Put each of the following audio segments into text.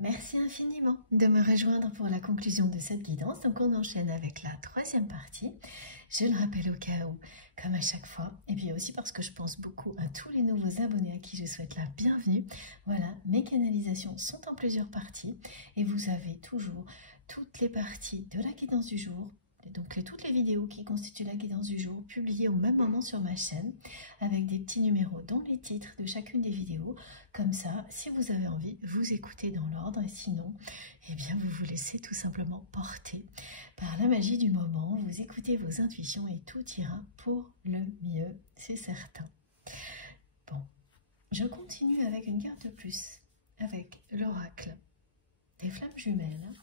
Merci infiniment de me rejoindre pour la conclusion de cette guidance. Donc on enchaîne avec la troisième partie. Je le rappelle au cas où, comme à chaque fois, et puis aussi parce que je pense beaucoup à tous les nouveaux abonnés à qui je souhaite la bienvenue. Voilà, mes canalisations sont en plusieurs parties et vous avez toujours toutes les parties de la guidance du jour. Donc toutes les vidéos qui constituent la guidance du jour publiées au même moment sur ma chaîne avec des petits numéros dans les titres de chacune des vidéos. Comme ça, si vous avez envie, vous écoutez dans l'ordre et sinon, eh bien vous vous laissez tout simplement porter par la magie du moment. Vous écoutez vos intuitions et tout ira pour le mieux, c'est certain. Bon, je continue avec une carte de plus, avec l'oracle des flammes jumelles.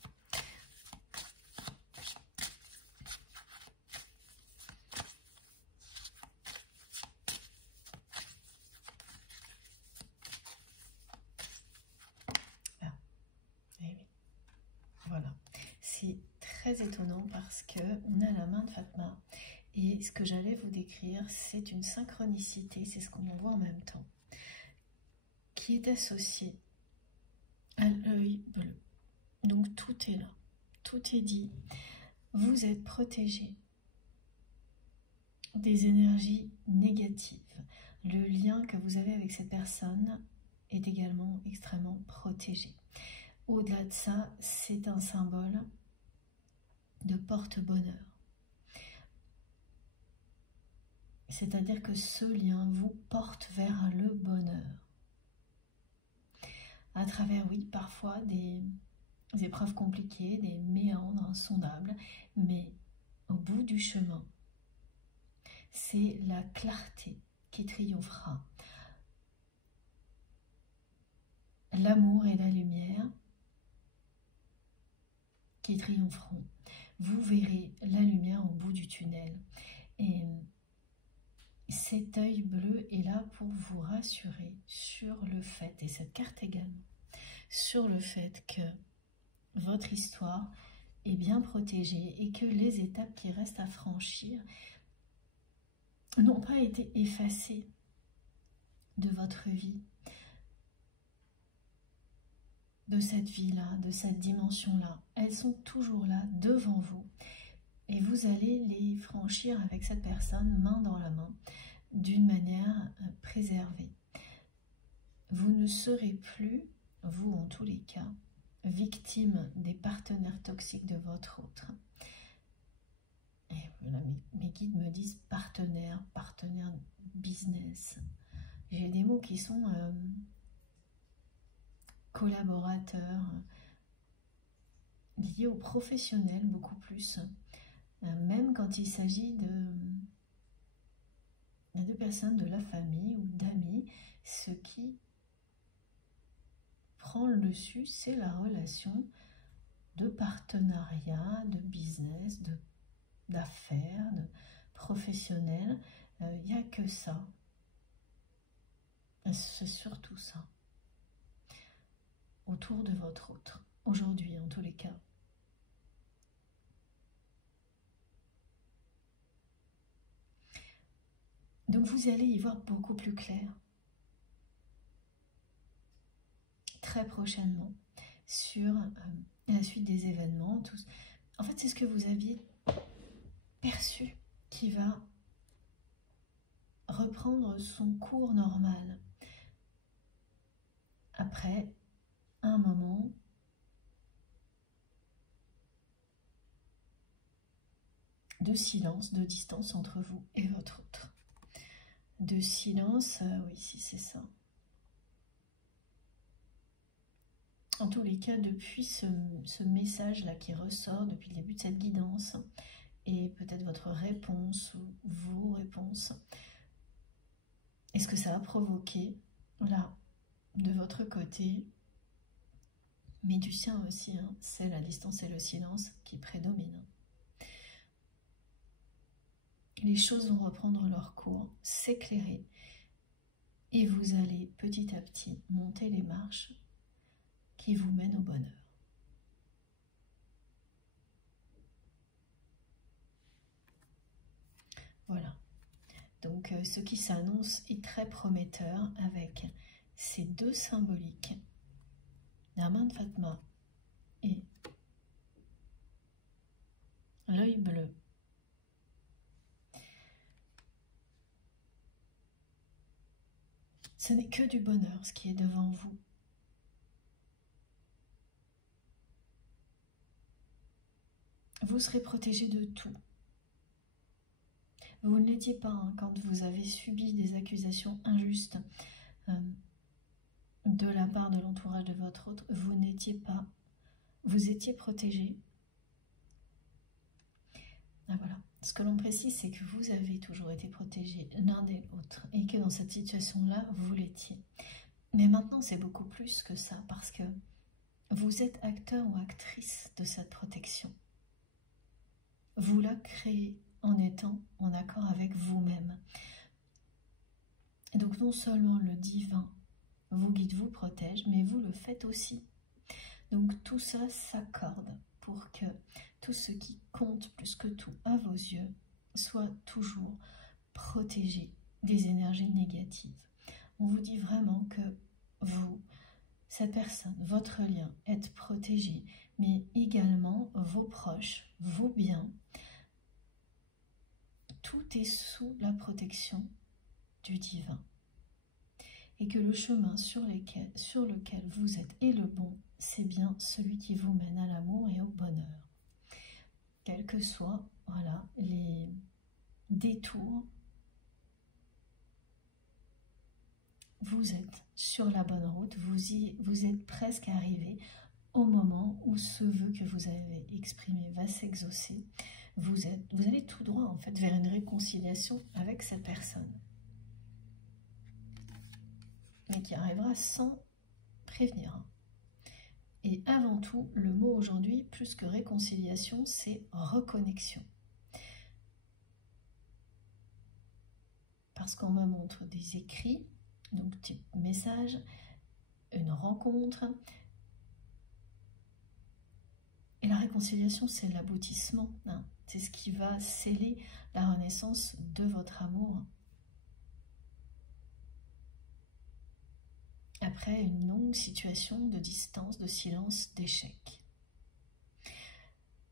Voilà, c'est très étonnant parce que on a la main de Fatma et ce que j'allais vous décrire, c'est une synchronicité, c'est ce qu'on voit en même temps, qui est associée à l'œil bleu. Donc tout est là, tout est dit. Vous êtes protégé des énergies négatives. Le lien que vous avez avec cette personne est également extrêmement protégé. Au-delà de ça, c'est un symbole de porte-bonheur. C'est-à-dire que ce lien vous porte vers le bonheur. À travers, oui, parfois des épreuves compliquées, des méandres insondables, mais au bout du chemin, c'est la clarté qui triomphera. L'amour et la lumière qui triompheront. Vous verrez la lumière au bout du tunnel. Et cet œil bleu est là pour vous rassurer sur le fait, et cette carte également, sur le fait que votre histoire est bien protégée et que les étapes qui restent à franchir n'ont pas été effacées de votre vie, de cette vie-là, de cette dimension-là. Elles sont toujours là, devant vous. Et vous allez les franchir avec cette personne, main dans la main, d'une manière préservée. Vous ne serez plus, vous en tous les cas, victime des partenaires toxiques de votre autre. Et voilà, mes guides me disent partenaire, partenaire business. J'ai des mots qui sont collaborateurs, liés aux professionnels beaucoup plus, même quand il s'agit de personnes de la famille ou d'amis. Ce qui prend le dessus, c'est la relation de partenariat, de business, d'affaires, de professionnels. Il n'y a que ça. C'est surtout ça. Autour de votre autre, aujourd'hui en tous les cas. Donc vous allez y voir beaucoup plus clair très prochainement sur la suite des événements. En fait, c'est ce que vous aviez perçu qui va reprendre son cours normal après un moment de silence, de distance entre vous et votre autre. De silence, oui, si c'est ça. En tous les cas, depuis ce message-là qui ressort depuis le début de cette guidance, et peut-être votre réponse ou vos réponses, est-ce que ça a provoqué, là, de votre côté, mais du sien aussi, hein, c'est la distance et le silence qui prédominent. Les choses vont reprendre leur cours, s'éclairer, et vous allez petit à petit monter les marches qui vous mènent au bonheur. Voilà. Donc ce qui s'annonce est très prometteur avec ces deux symboliques la main de Fatma et l'œil bleu. Ce n'est que du bonheur ce qui est devant vous. Vous serez protégé de tout. Vous ne l'étiez pas hein, quand vous avez subi des accusations injustes de la part de l'entourage de votre autre. Vous n'étiez pas, vous étiez protégé. Ah, voilà. Ce que l'on précise, c'est que vous avez toujours été protégés l'un de l'autre et que dans cette situation-là, vous l'étiez. Mais maintenant, c'est beaucoup plus que ça parce que vous êtes acteur ou actrice de cette protection. Vous la créez en étant en accord avec vous-même. Et donc non seulement le divin vous guide, vous protège, mais vous le faites aussi. Donc tout ça s'accorde pour que tout ce qui compte plus que tout à vos yeux soit toujours protégé des énergies négatives. On vous dit vraiment que vous, cette personne, votre lien, êtes protégé, mais également vos proches, vos biens. Tout est sous la protection du divin. Et que le chemin sur lequel vous êtes est le bon, c'est bien celui qui vous mène à l'amour et au bonheur. Quels que soient voilà, les détours, vous êtes sur la bonne route, vous êtes presque arrivé au moment où ce vœu que vous avez exprimé va s'exaucer. Vous allez tout droit en fait vers une réconciliation avec cette personne. Mais qui arrivera sans prévenir. Et avant tout, le mot aujourd'hui, plus que réconciliation, c'est reconnexion. Parce qu'on me montre des écrits, donc type message, une rencontre. Et la réconciliation, c'est l'aboutissement. Hein. C'est ce qui va sceller la renaissance de votre amour. Après une longue situation de distance, de silence, d'échec.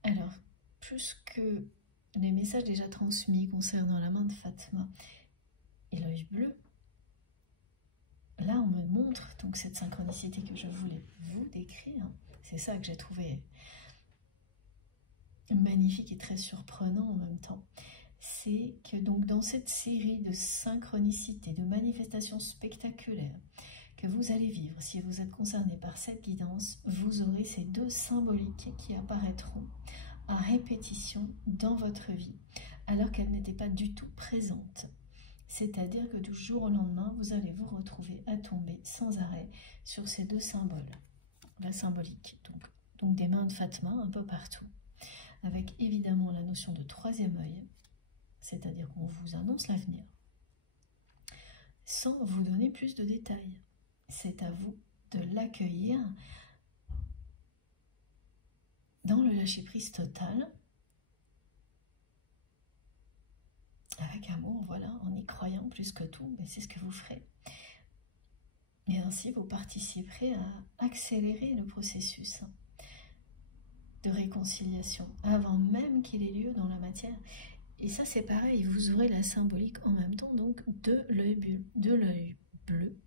Alors, plus que les messages déjà transmis concernant la main de Fatma et l'œil bleu, là on me montre donc cette synchronicité que je voulais vous décrire. C'est ça que j'ai trouvé magnifique et très surprenant en même temps. C'est que donc dans cette série de synchronicités, de manifestations spectaculaires, que vous allez vivre, si vous êtes concerné par cette guidance, vous aurez ces deux symboliques qui apparaîtront à répétition dans votre vie, alors qu'elles n'étaient pas du tout présentes. C'est-à-dire que du jour au lendemain, vous allez vous retrouver à tomber sans arrêt sur ces deux symboles. La symbolique, donc des mains de Fatma un peu partout, avec évidemment la notion de troisième œil, c'est-à-dire qu'on vous annonce l'avenir, sans vous donner plus de détails. C'est à vous de l'accueillir dans le lâcher-prise total, avec amour, voilà, en y croyant plus que tout, mais c'est ce que vous ferez. Et ainsi, vous participerez à accélérer le processus de réconciliation, avant même qu'il ait lieu dans la matière. Et ça, c'est pareil, vous aurez la symbolique en même temps, donc, de l'œil bleu,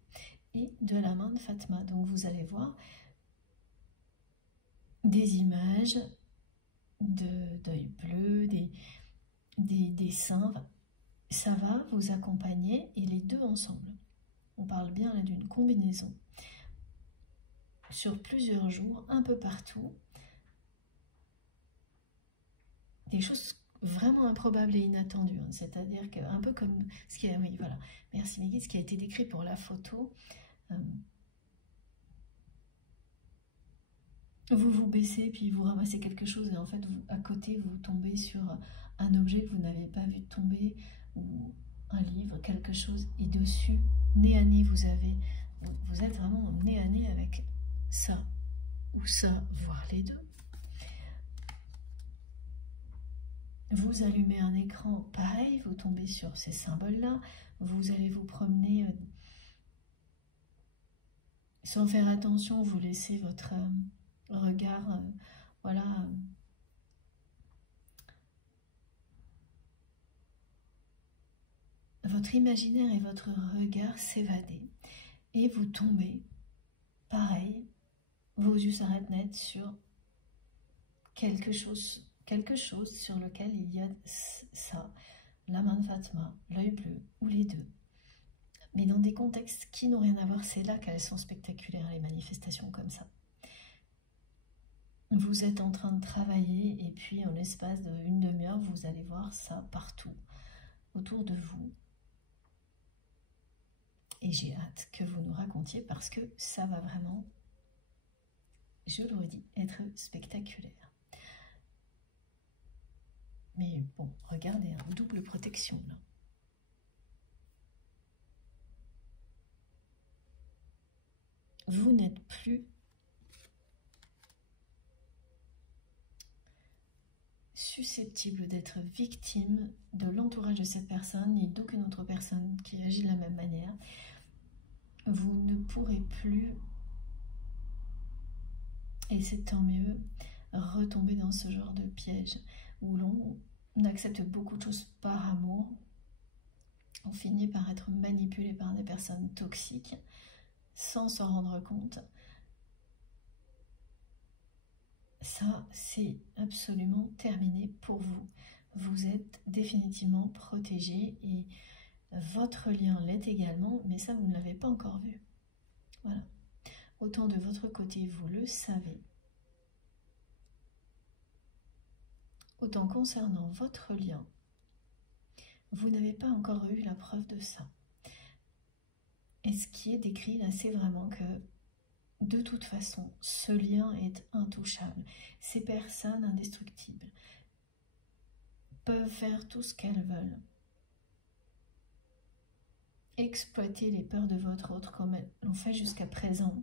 et de la main de Fatma. Donc vous allez voir des images d'œil bleu, des dessins. Ça va vous accompagner et les deux ensemble. On parle bien là d'une combinaison sur plusieurs jours, un peu partout. Des choses vraiment improbables et inattendues. Hein. C'est-à-dire qu'un peu comme ce qui a, oui, voilà. Merci Meggy, ce qui a été décrit pour la photo. Vous vous baissez, puis vous ramassez quelque chose, et en fait, à côté, vous tombez sur un objet que vous n'avez pas vu tomber, ou un livre, quelque chose, et dessus, nez à nez, vous êtes vraiment nez à nez avec ça, ou ça, voire les deux. Vous allumez un écran, pareil, vous tombez sur ces symboles-là, vous allez vous promener sans faire attention, vous laissez votre regard, voilà, votre imaginaire et votre regard s'évader. Et vous tombez, pareil, vos yeux s'arrêtent net sur quelque chose sur lequel il y a ça, la main de Fatma, l'œil bleu, ou les deux. Mais dans des contextes qui n'ont rien à voir, c'est là qu'elles sont spectaculaires, les manifestations comme ça. Vous êtes en train de travailler et puis en l'espace d'une demi-heure, vous allez voir ça partout, autour de vous. Et j'ai hâte que vous nous racontiez parce que ça va vraiment, je le redis, être spectaculaire. Mais bon, regardez, hein, double protection là. Vous n'êtes plus susceptible d'être victime de l'entourage de cette personne ni d'aucune autre personne qui agit de la même manière. Vous ne pourrez plus, et c'est tant mieux, retomber dans ce genre de piège où l'on accepte beaucoup de choses par amour. On finit par être manipulé par des personnes toxiques sans s'en rendre compte. Ça, c'est absolument terminé pour vous. Vous êtes définitivement protégé et votre lien l'est également, mais ça, vous ne l'avez pas encore vu. Voilà. Autant de votre côté, vous le savez. Autant concernant votre lien, vous n'avez pas encore eu la preuve de ça. Et ce qui est décrit là, c'est vraiment que de toute façon, ce lien est intouchable. Ces personnes indestructibles peuvent faire tout ce qu'elles veulent. Exploiter les peurs de votre autre comme elles l'ont fait jusqu'à présent.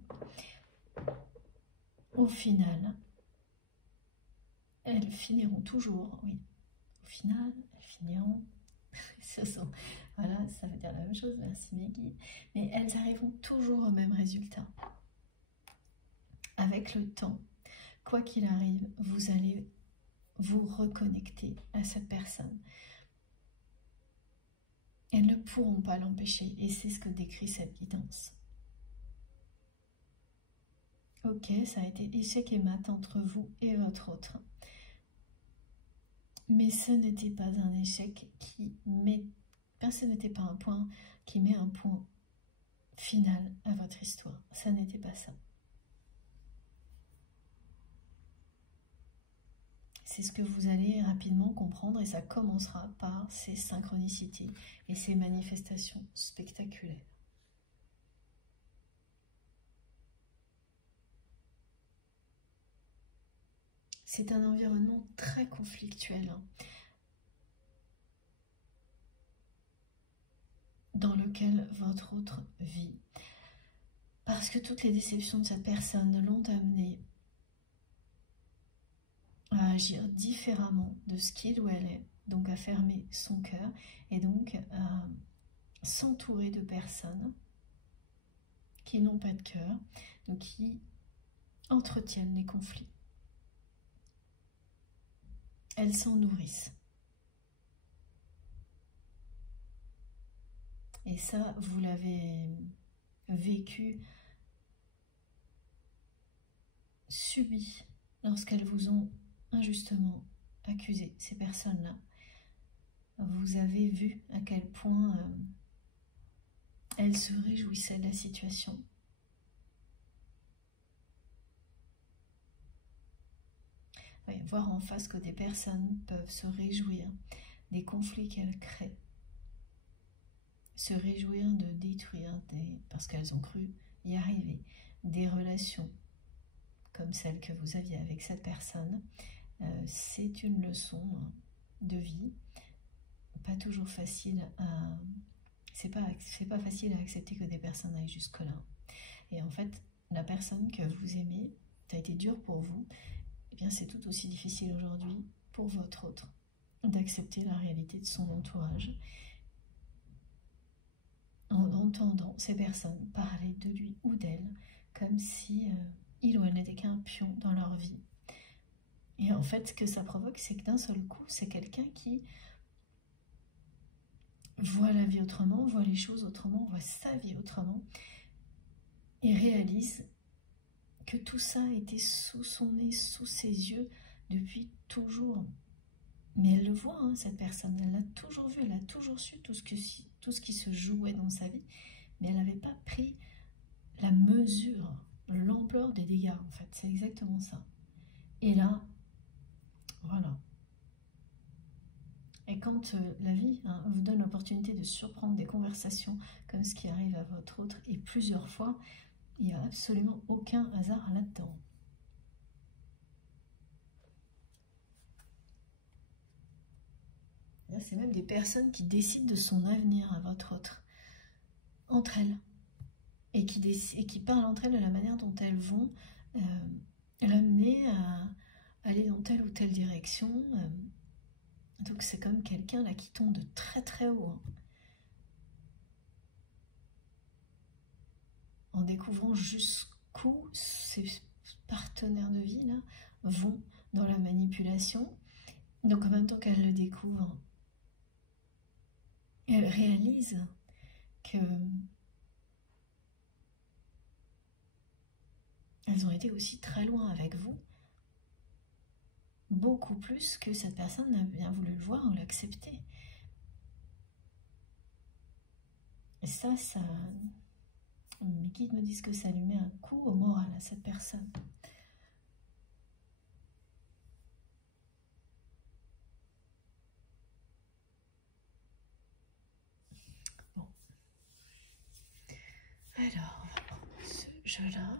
Au final, elles finiront toujours, oui. Au final, elles finiront... Voilà, ça veut dire la même chose, merci Meggy. Mais elles arriveront toujours au même résultat. Avec le temps, quoi qu'il arrive, vous allez vous reconnecter à cette personne. Elles ne pourront pas l'empêcher et c'est ce que décrit cette guidance. Ok, ça a été échec et mat entre vous et votre autre. Mais ce n'était pas un échec qui met... ce n'était pas un point qui met un point final à votre histoire. Ça n'était pas ça. C'est ce que vous allez rapidement comprendre et ça commencera par ces synchronicités et ces manifestations spectaculaires. C'est un environnement très conflictuel dans lequel votre autre vit. Parce que toutes les déceptions de cette personne l'ont amené à agir différemment de ce qu'il ou elle est, donc à fermer son cœur et donc à s'entourer de personnes qui n'ont pas de cœur, donc qui entretiennent les conflits. Elles s'en nourrissent. Et ça, vous l'avez vécu, subi, lorsqu'elles vous ont injustement accusé, ces personnes-là. Vous avez vu à quel point elles se réjouissaient de la situation. Oui, voir en face que des personnes peuvent se réjouir des conflits qu'elles créent, se réjouir de détruire, parce qu'elles ont cru y arriver, des relations comme celle que vous aviez avec cette personne. C'est une leçon de vie, pas toujours facile à... C'est pas facile à accepter que des personnes aillent jusque-là. Et en fait, la personne que vous aimez, ça a été dur pour vous, eh bien c'est tout aussi difficile aujourd'hui pour votre autre d'accepter la réalité de son entourage en entendant ces personnes parler de lui ou d'elle comme si il ou elle n'était qu'un pion dans leur vie. Et en fait, ce que ça provoque, c'est que d'un seul coup, c'est quelqu'un qui voit la vie autrement, voit les choses autrement, voit sa vie autrement, et réalise que tout ça était sous son nez, sous ses yeux, depuis toujours. Mais elle le voit, hein, cette personne, elle l'a toujours vu, elle a toujours su tout ce qui se jouait dans sa vie, mais elle n'avait pas pris la mesure, l'ampleur des dégâts, en fait, c'est exactement ça. Et là, voilà. Et quand la vie vous donne l'opportunité de surprendre des conversations comme ce qui arrive à votre autre, et plusieurs fois, il n'y a absolument aucun hasard là-dedans. C'est même des personnes qui décident de son avenir à votre autre, entre elles, et qui parlent entre elles de la manière dont elles vont l'amener à aller dans telle ou telle direction. Donc c'est comme quelqu'un là qui tombe de très très haut, hein, en découvrant jusqu'où ses partenaires de vie là vont dans la manipulation. Donc en même temps qu'elle le découvre, elle réalise que elles ont été aussi très loin avec vous, beaucoup plus que cette personne n'a bien voulu le voir ou l'accepter. Et ça, mes guides me disent que ça lui met un coup au moral à cette personne. Bon. Alors, on va prendre ce jeu-là.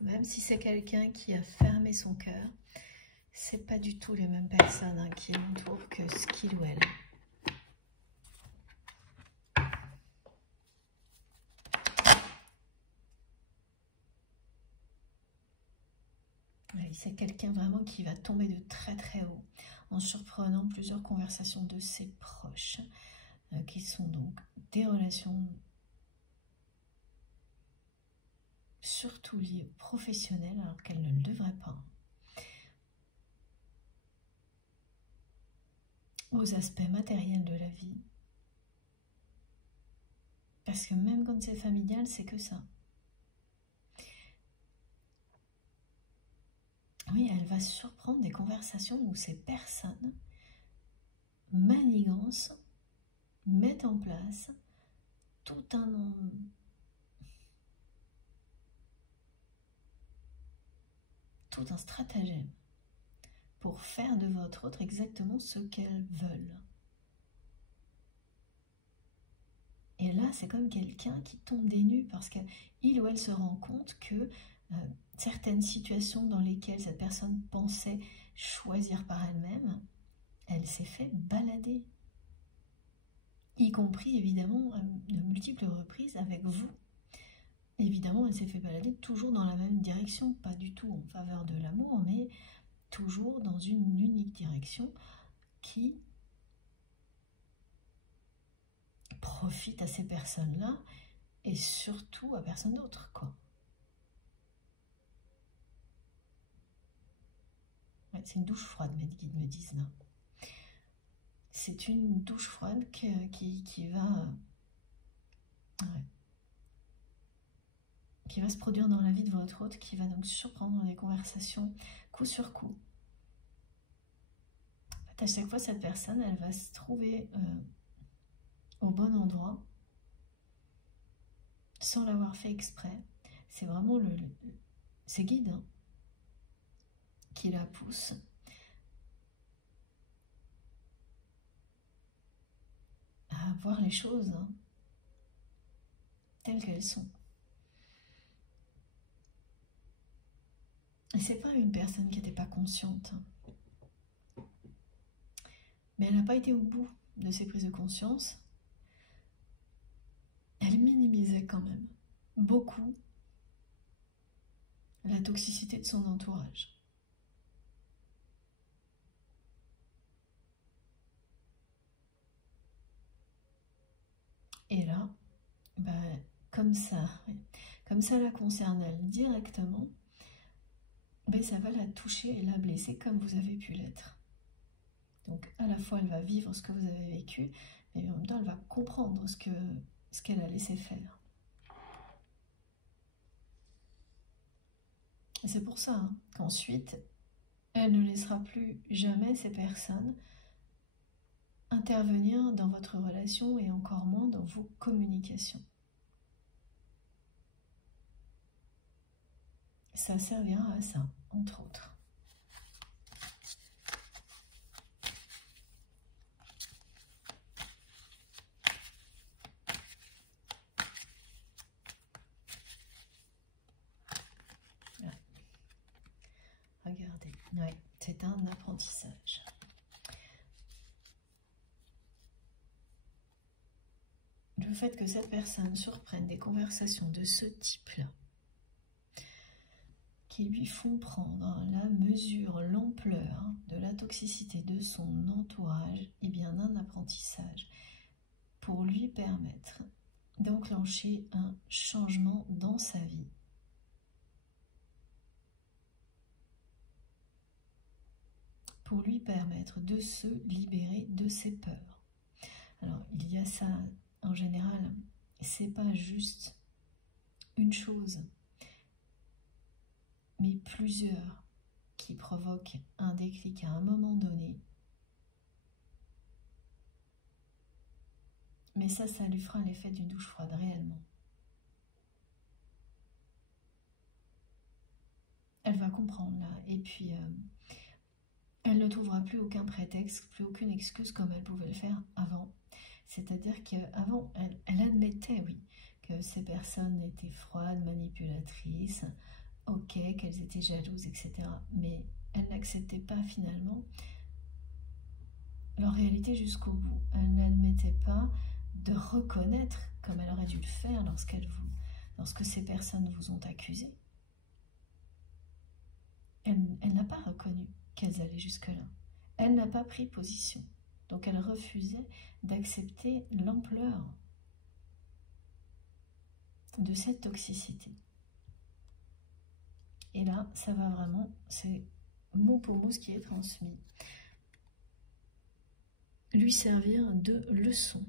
Même si c'est quelqu'un qui a fermé son cœur, c'est pas du tout les mêmes personnes hein, qui l'entourent que ce qu'il ou elle. C'est quelqu'un vraiment qui va tomber de très très haut en surprenant plusieurs conversations de ses proches, qui sont donc des relations surtout liées aux professionnels alors qu'elles ne le devraient pas, aux aspects matériels de la vie, parce que même quand c'est familial, c'est que ça. Oui, elle va surprendre des conversations où ces personnes manigancent, mettent en place tout un stratagème pour faire de votre autre exactement ce qu'elles veulent. Et là, c'est comme quelqu'un qui tombe des nues parce qu'il ou elle se rend compte que certaines situations dans lesquelles cette personne pensait choisir par elle-même, elle s'est fait balader. Y compris, évidemment, de multiples reprises avec vous. Évidemment, elle s'est fait balader toujours dans la même direction, pas du tout en faveur de l'amour, mais toujours dans une unique direction qui profite à ces personnes-là et surtout à personne d'autre, quoi. Ouais, c'est une douche froide, mes guides me disent là. C'est une douche froide qui va... Ouais, qui va se produire dans la vie de votre hôte, qui va donc surprendre des conversations coup sur coup. En fait, à chaque fois, cette personne, elle va se trouver au bon endroit, sans l'avoir fait exprès. C'est vraiment ses guides hein, qui la poussent à voir les choses hein, telles qu'elles sont. Et c'est pas une personne qui n'était pas consciente, mais elle n'a pas été au bout de ses prises de conscience. Elle minimisait quand même beaucoup la toxicité de son entourage. Et là, ben, comme ça, oui. Comme ça la concerne elle directement, ben, ça va la toucher et la blesser comme vous avez pu l'être. Donc à la fois elle va vivre ce que vous avez vécu, mais en même temps elle va comprendre ce qu'elle a laissé faire. Et c'est pour ça hein, qu'ensuite, elle ne laissera plus jamais ces personnes intervenir dans votre relation et encore moins dans vos communications. Ça servira à ça, entre autres. Là. Regardez, ouais, c'est un apprentissage. Le fait que cette personne surprenne des conversations de ce type-là, qui lui font prendre la mesure, l'ampleur de la toxicité de son entourage, et bien un apprentissage pour lui permettre d'enclencher un changement dans sa vie. Pour lui permettre de se libérer de ses peurs. Alors, il y a ça, en général, c'est pas juste une chose, mais plusieurs qui provoquent un déclic à un moment donné. Mais ça lui fera l'effet d'une douche froide réellement. Elle va comprendre là, et puis elle ne trouvera plus aucun prétexte, plus aucune excuse comme elle pouvait le faire avant. C'est-à-dire qu'avant, elle admettait, oui, que ces personnes étaient froides, manipulatrices, ok, qu'elles étaient jalouses, etc. Mais elle n'acceptait pas finalement leur réalité jusqu'au bout. Elle n'admettait pas de reconnaître, comme elle aurait dû le faire lorsque ces personnes vous ont accusé. Elle n'a pas reconnu qu'elles allaient jusque-là. Elle n'a pas pris position. Donc elle refusait d'accepter l'ampleur de cette toxicité. Et là, ça va vraiment, c'est mot pour mot ce qui est transmis, lui servir de leçon.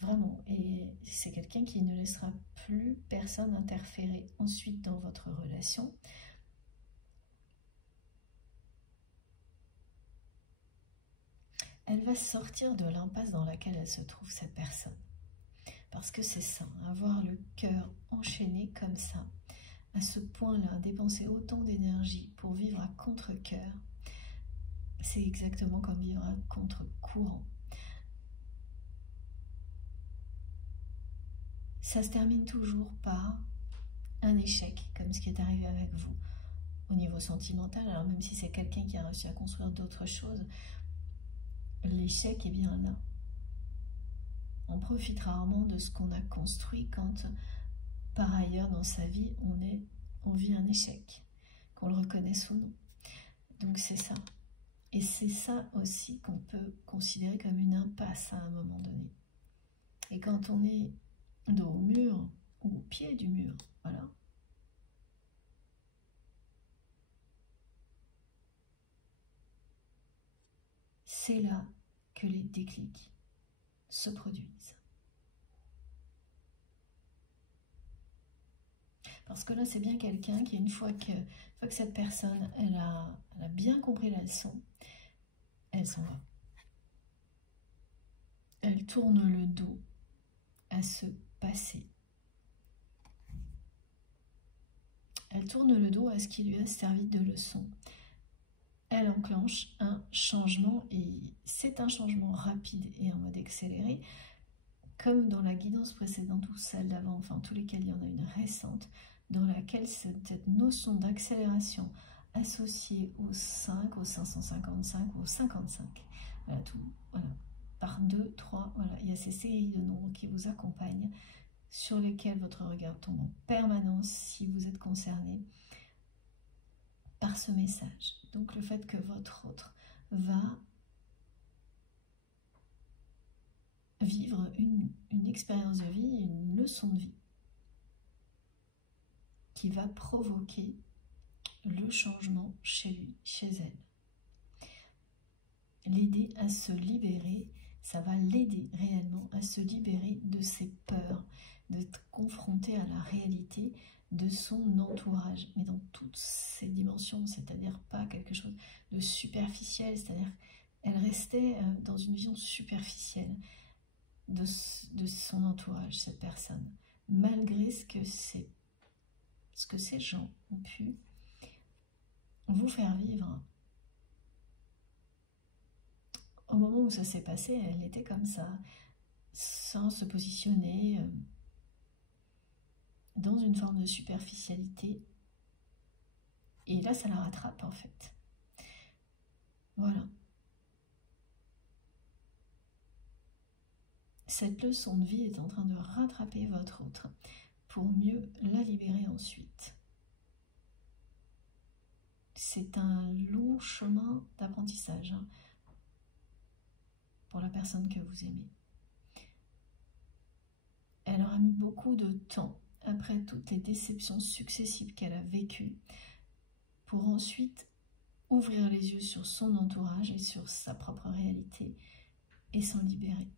Vraiment. Et c'est quelqu'un qui ne laissera plus personne interférer ensuite dans votre relation. Elle va sortir de l'impasse dans laquelle elle se trouve, cette personne. Parce que c'est ça, avoir le cœur enchaîné comme ça, à ce point-là, dépenser autant d'énergie pour vivre à contre-cœur, c'est exactement comme vivre à contre-courant. Ça se termine toujours par un échec, comme ce qui est arrivé avec vous, au niveau sentimental. Alors même si c'est quelqu'un qui a réussi à construire d'autres choses, l'échec est bien là. On profite rarement de ce qu'on a construit quand, par ailleurs, dans sa vie, on vit un échec, qu'on le reconnaisse ou non. Donc c'est ça. Et c'est ça aussi qu'on peut considérer comme une impasse à un moment donné. Et quand on est dos au mur ou au pied du mur, voilà. C'est là que les déclics se produisent. Parce que là, c'est bien quelqu'un qui, une fois que cette personne, elle a bien compris la leçon, elle s'en va. Elle tourne le dos à ce passé. Elle tourne le dos à ce qui lui a servi de leçon. Elle enclenche un changement, et c'est un changement rapide et en mode accéléré, comme dans la guidance précédente ou celle d'avant, enfin en tous les cas il y en a une récente, dans laquelle cette notion d'accélération associée au 5, au 555, au 55, voilà, tout, voilà, par 2, 3, voilà, il y a ces séries de nombres qui vous accompagnent, sur lesquels votre regard tombe en permanence si vous êtes concerné par ce message. Donc le fait que votre autre va vivre une expérience de vie, une leçon de vie qui va provoquer le changement chez lui, chez elle. L'aider à se libérer, ça va l'aider réellement à se libérer de ses peurs, d'être confronté à la réalité de son entourage, mais dans toutes ses dimensions, c'est-à-dire pas quelque chose de superficiel, c'est-à-dire elle restait dans une vision superficielle de son entourage, cette personne, malgré ce que ces gens ont pu vous faire vivre. Au moment où ça s'est passé, elle était comme ça, sans se positionner dans une forme de superficialité. Et là, ça la rattrape en fait. Voilà. Cette leçon de vie est en train de rattraper votre autre pour mieux la libérer ensuite. C'est un long chemin d'apprentissage pour la personne que vous aimez. Elle aura mis beaucoup de temps, après toutes les déceptions successives qu'elle a vécues, pour ensuite ouvrir les yeux sur son entourage et sur sa propre réalité et s'en libérer.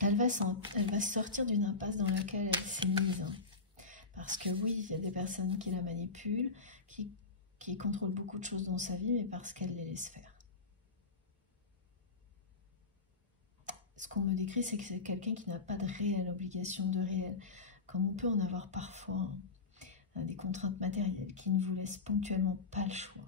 Elle va sortir d'une impasse dans laquelle elle s'est mise. Parce que oui, il y a des personnes qui la manipulent, qui contrôlent beaucoup de choses dans sa vie, mais parce qu'elle les laisse faire. Ce qu'on me décrit, c'est que c'est quelqu'un qui n'a pas de réelle obligation, de réel, comme on peut en avoir parfois, des contraintes matérielles qui ne vous laissent ponctuellement pas le choix.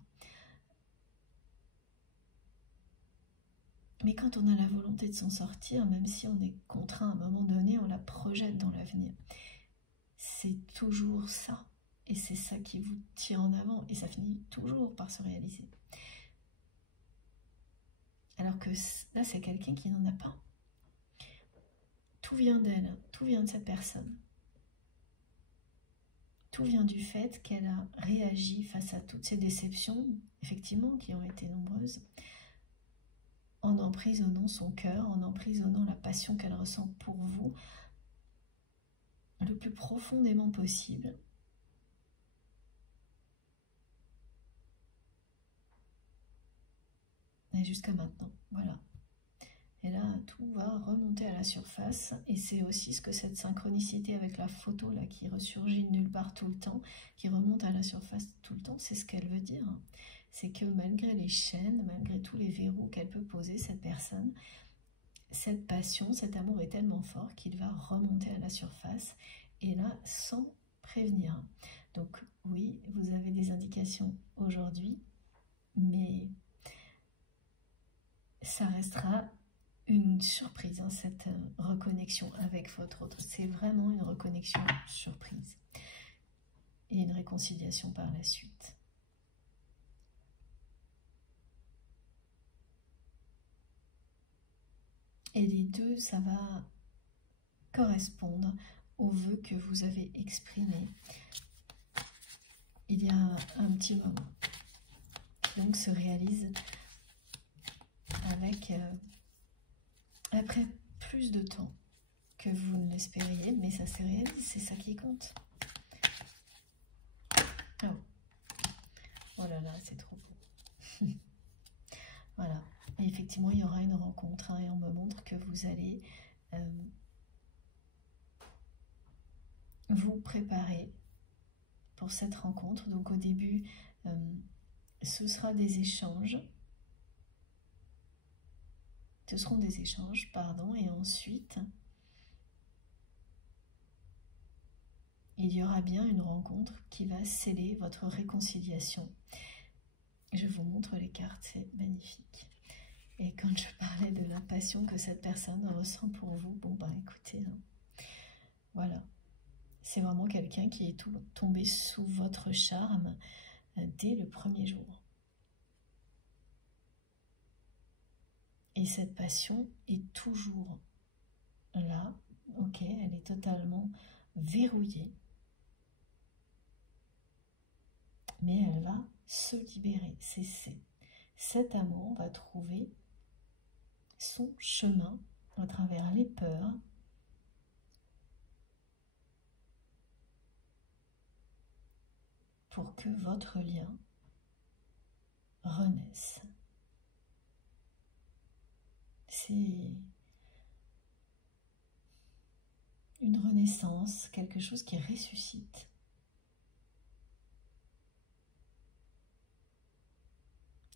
Mais quand on a la volonté de s'en sortir, même si on est contraint à un moment donné, on la projette dans l'avenir. C'est toujours ça. Et c'est ça qui vous tire en avant. Et ça finit toujours par se réaliser. Alors que là, c'est quelqu'un qui n'en a pas. Tout vient d'elle, tout vient de cette personne. Tout vient du fait qu'elle a réagi face à toutes ces déceptions, effectivement, qui ont été nombreuses, en emprisonnant son cœur, en emprisonnant la passion qu'elle ressent pour vous, le plus profondément possible. Et jusqu'à maintenant, voilà. Et là, tout va remonter à la surface. Et c'est aussi ce que cette synchronicité avec la photo là qui ressurgit de nulle part tout le temps, qui remonte à la surface tout le temps, c'est ce qu'elle veut dire. C'est que malgré les chaînes, malgré tous les verrous qu'elle peut poser, cette personne, cette passion, cet amour est tellement fort qu'il va remonter à la surface. Et là, sans prévenir. Donc oui, vous avez des indications aujourd'hui, mais ça restera une surprise, cette reconnexion avec votre autre. C'est vraiment une reconnexion surprise. Et une réconciliation par la suite. Et les deux, ça va correspondre aux vœux que vous avez exprimés il y a un petit moment. Qui donc se réalise avec... après plus de temps que vous ne l'espériez, mais ça s'est réalisé, c'est ça qui compte. Oh, oh là là, c'est trop beau. Voilà, et effectivement, il y aura une rencontre, et on me montre que vous allez vous préparer pour cette rencontre. Donc au début, ce sera des échanges. Ce seront des échanges, pardon, et ensuite, il y aura bien une rencontre qui va sceller votre réconciliation. Je vous montre les cartes, c'est magnifique. Et quand je parlais de la passion que cette personne ressent pour vous, bon ben écoutez, voilà. C'est vraiment quelqu'un qui est tombé sous votre charme dès le premier jour. Et cette passion est toujours là, ok, elle est totalement verrouillée. mais elle va se libérer, cesser. Cet amour va trouver son chemin à travers les peurs, pour que votre lien renaisse. C'est une renaissance, quelque chose qui ressuscite.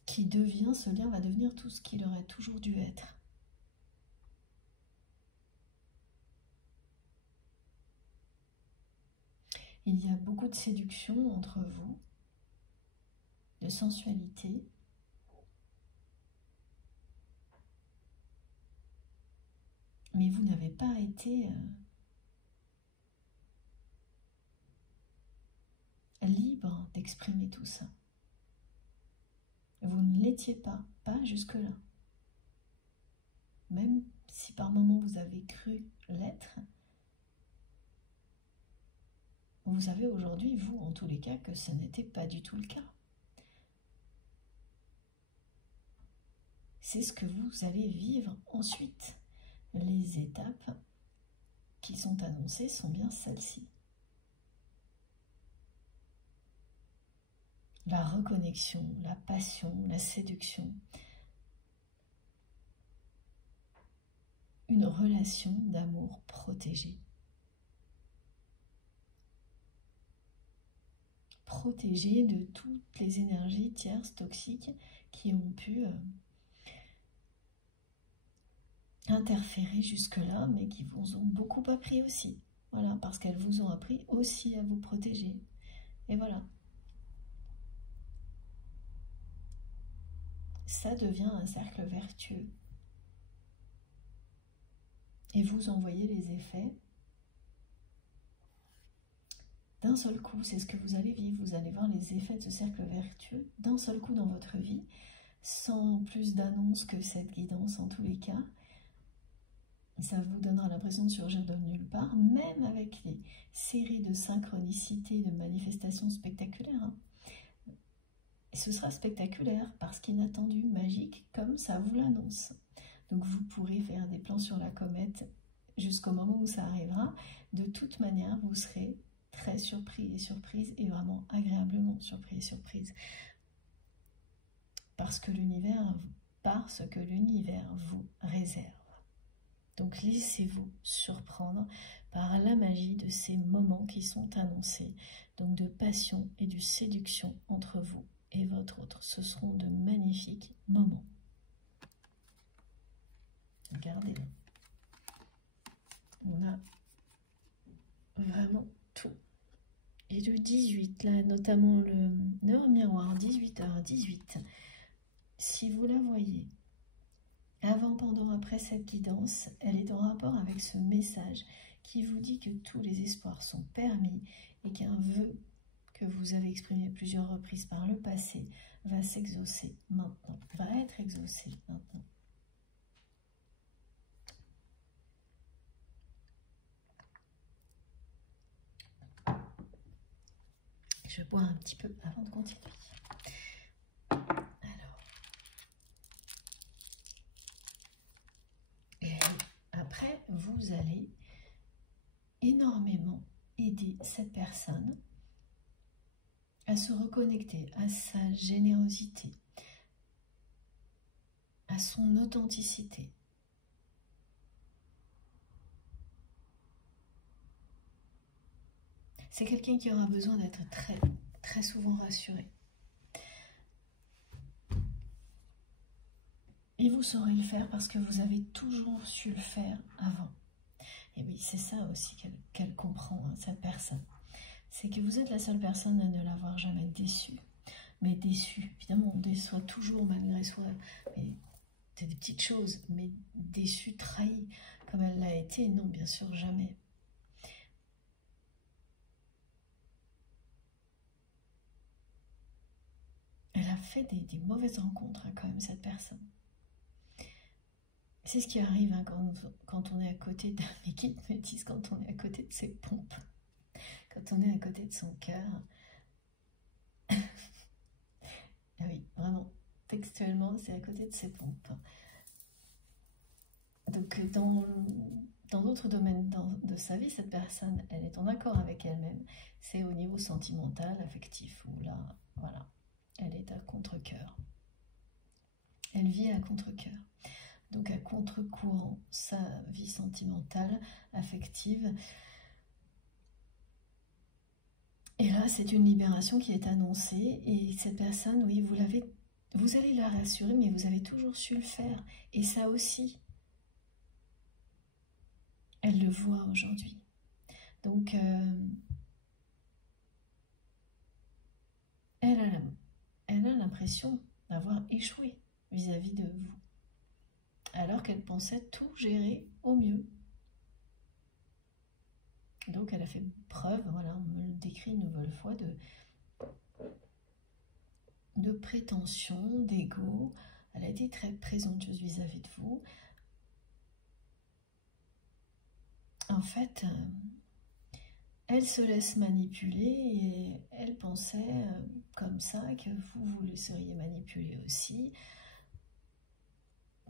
Qui devient, ce lien va devenir tout ce qu'il aurait toujours dû être. Il y a beaucoup de séduction entre vous, de sensualité. Mais vous n'avez pas été libre d'exprimer tout ça. Vous ne l'étiez pas jusque-là. Même si par moments vous avez cru l'être, vous savez aujourd'hui, vous, en tous les cas, que ce n'était pas du tout le cas. C'est ce que vous allez vivre ensuite. Les étapes qui sont annoncées sont bien celles-ci. La reconnexion, la passion, la séduction. Une relation d'amour protégée. Protégée de toutes les énergies tierces toxiques qui ont pu interférer jusque-là, mais qui vous ont beaucoup appris aussi. Voilà, parce qu'elles vous ont appris aussi à vous protéger. Et voilà. Ça devient un cercle vertueux. Et vous en voyez les effets d'un seul coup. C'est ce que vous allez vivre. Vous allez voir les effets de ce cercle vertueux d'un seul coup dans votre vie, sans plus d'annonces que cette guidance en tous les cas. Ça vous donnera l'impression de surgir de nulle part, même avec les séries de synchronicités, de manifestations spectaculaires. Hein. Et ce sera spectaculaire parce qu'inattendu, magique, comme ça vous l'annonce. Donc vous pourrez faire des plans sur la comète jusqu'au moment où ça arrivera. De toute manière, vous serez très surpris et surprise, et vraiment agréablement surpris et surprise. Parce que l'univers vous réserve. Donc laissez-vous surprendre par la magie de ces moments qui sont annoncés, donc de passion et de séduction entre vous et votre autre. Ce seront de magnifiques moments. Regardez-le. On a vraiment tout. Et le 18, là, notamment le 9 miroir, 18h18, si vous la voyez, avant, pendant, après cette guidance, elle est en rapport avec ce message qui vous dit que tous les espoirs sont permis et qu'un vœu que vous avez exprimé à plusieurs reprises par le passé va s'exaucer maintenant, va être exaucé maintenant. Je bois un petit peu avant de continuer. Alors, et après, vous allez énormément aider cette personne à se reconnecter à sa générosité, à son authenticité. C'est quelqu'un qui aura besoin d'être très souvent rassuré. Et vous saurez le faire parce que vous avez toujours su le faire avant. Et oui, c'est ça aussi qu'elle comprend, hein, cette personne. C'est que vous êtes la seule personne à ne l'avoir jamais déçue. Mais déçue, évidemment, on déçoit toujours malgré soi. Mais c'est des petites choses, mais déçue, trahie, comme elle l'a été, non, bien sûr, jamais. Elle a fait des mauvaises rencontres, hein, quand même, cette personne. C'est ce qui arrive hein, quand on est à côté d'un guide me disent quand on est à côté de ses pompes, quand on est à côté de son cœur. contextuellement, c'est à côté de ses pompes. Donc dans d'autres domaines de sa vie, cette personne, elle est en accord avec elle-même. C'est au niveau sentimental, affectif, où là, voilà, elle est à contre-cœur. Elle vit à contre-cœur. Donc à contre-courant, sa vie sentimentale, affective. Et là, c'est une libération qui est annoncée. Et cette personne, oui, vous allez la rassurer, mais vous avez toujours su le faire. Et ça aussi, elle le voit aujourd'hui. Donc, elle a l'impression d'avoir échoué vis-à-vis de vous. Alors qu'elle pensait tout gérer au mieux. Donc, elle a fait preuve, voilà, on me le décrit une nouvelle fois, de prétention, d'ego. Elle a été très présomptueuse vis-à-vis de vous. En fait, elle se laisse manipuler et elle pensait comme ça que vous laisseriez manipuler aussi.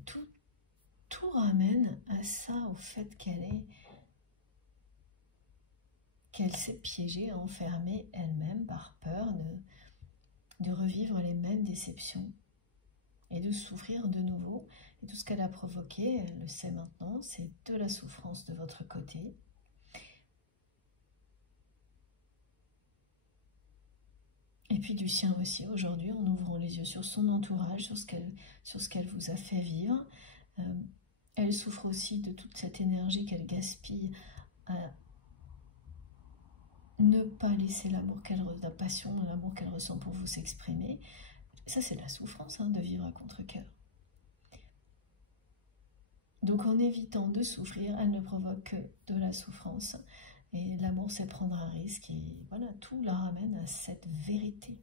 Tout ramène à ça, au fait qu'elle s'est piégée, enfermée elle-même par peur de revivre les mêmes déceptions et de souffrir de nouveau. Et tout ce qu'elle a provoqué, elle le sait maintenant, c'est de la souffrance de votre côté. Et puis du sien aussi aujourd'hui, en ouvrant les yeux sur son entourage, sur ce qu'elle vous a fait vivre. Elle souffre aussi de toute cette énergie qu'elle gaspille à ne pas laisser l'amour la passion, l'amour qu'elle ressent pour vous s'exprimer. Ça, c'est de la souffrance, de vivre à contre-cœur. Donc en évitant de souffrir, elle ne provoque que de la souffrance. Et l'amour, c'est prendre un risque. Et voilà, tout la ramène à cette vérité.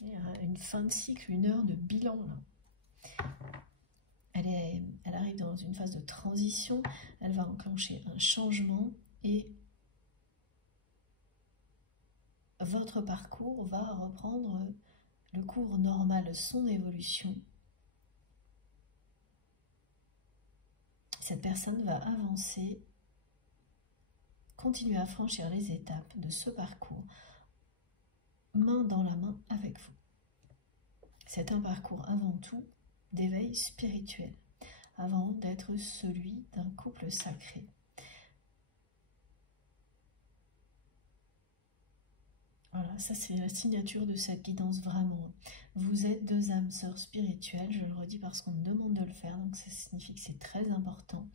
Il y a une fin de cycle, une heure de bilan, là. Elle arrive dans une phase de transition. Elle va enclencher un changement et votre parcours va reprendre le cours normal, son évolution. Cette personne va avancer, continuer à franchir les étapes de ce parcours, main dans la main avec vous. C'est un parcours avant tout d'éveil spirituel, avant d'être celui d'un couple sacré. Voilà, ça c'est la signature de cette guidance vraiment. Vous êtes deux âmes sœurs spirituelles, je le redis parce qu'on me demande de le faire, donc ça signifie que c'est très important.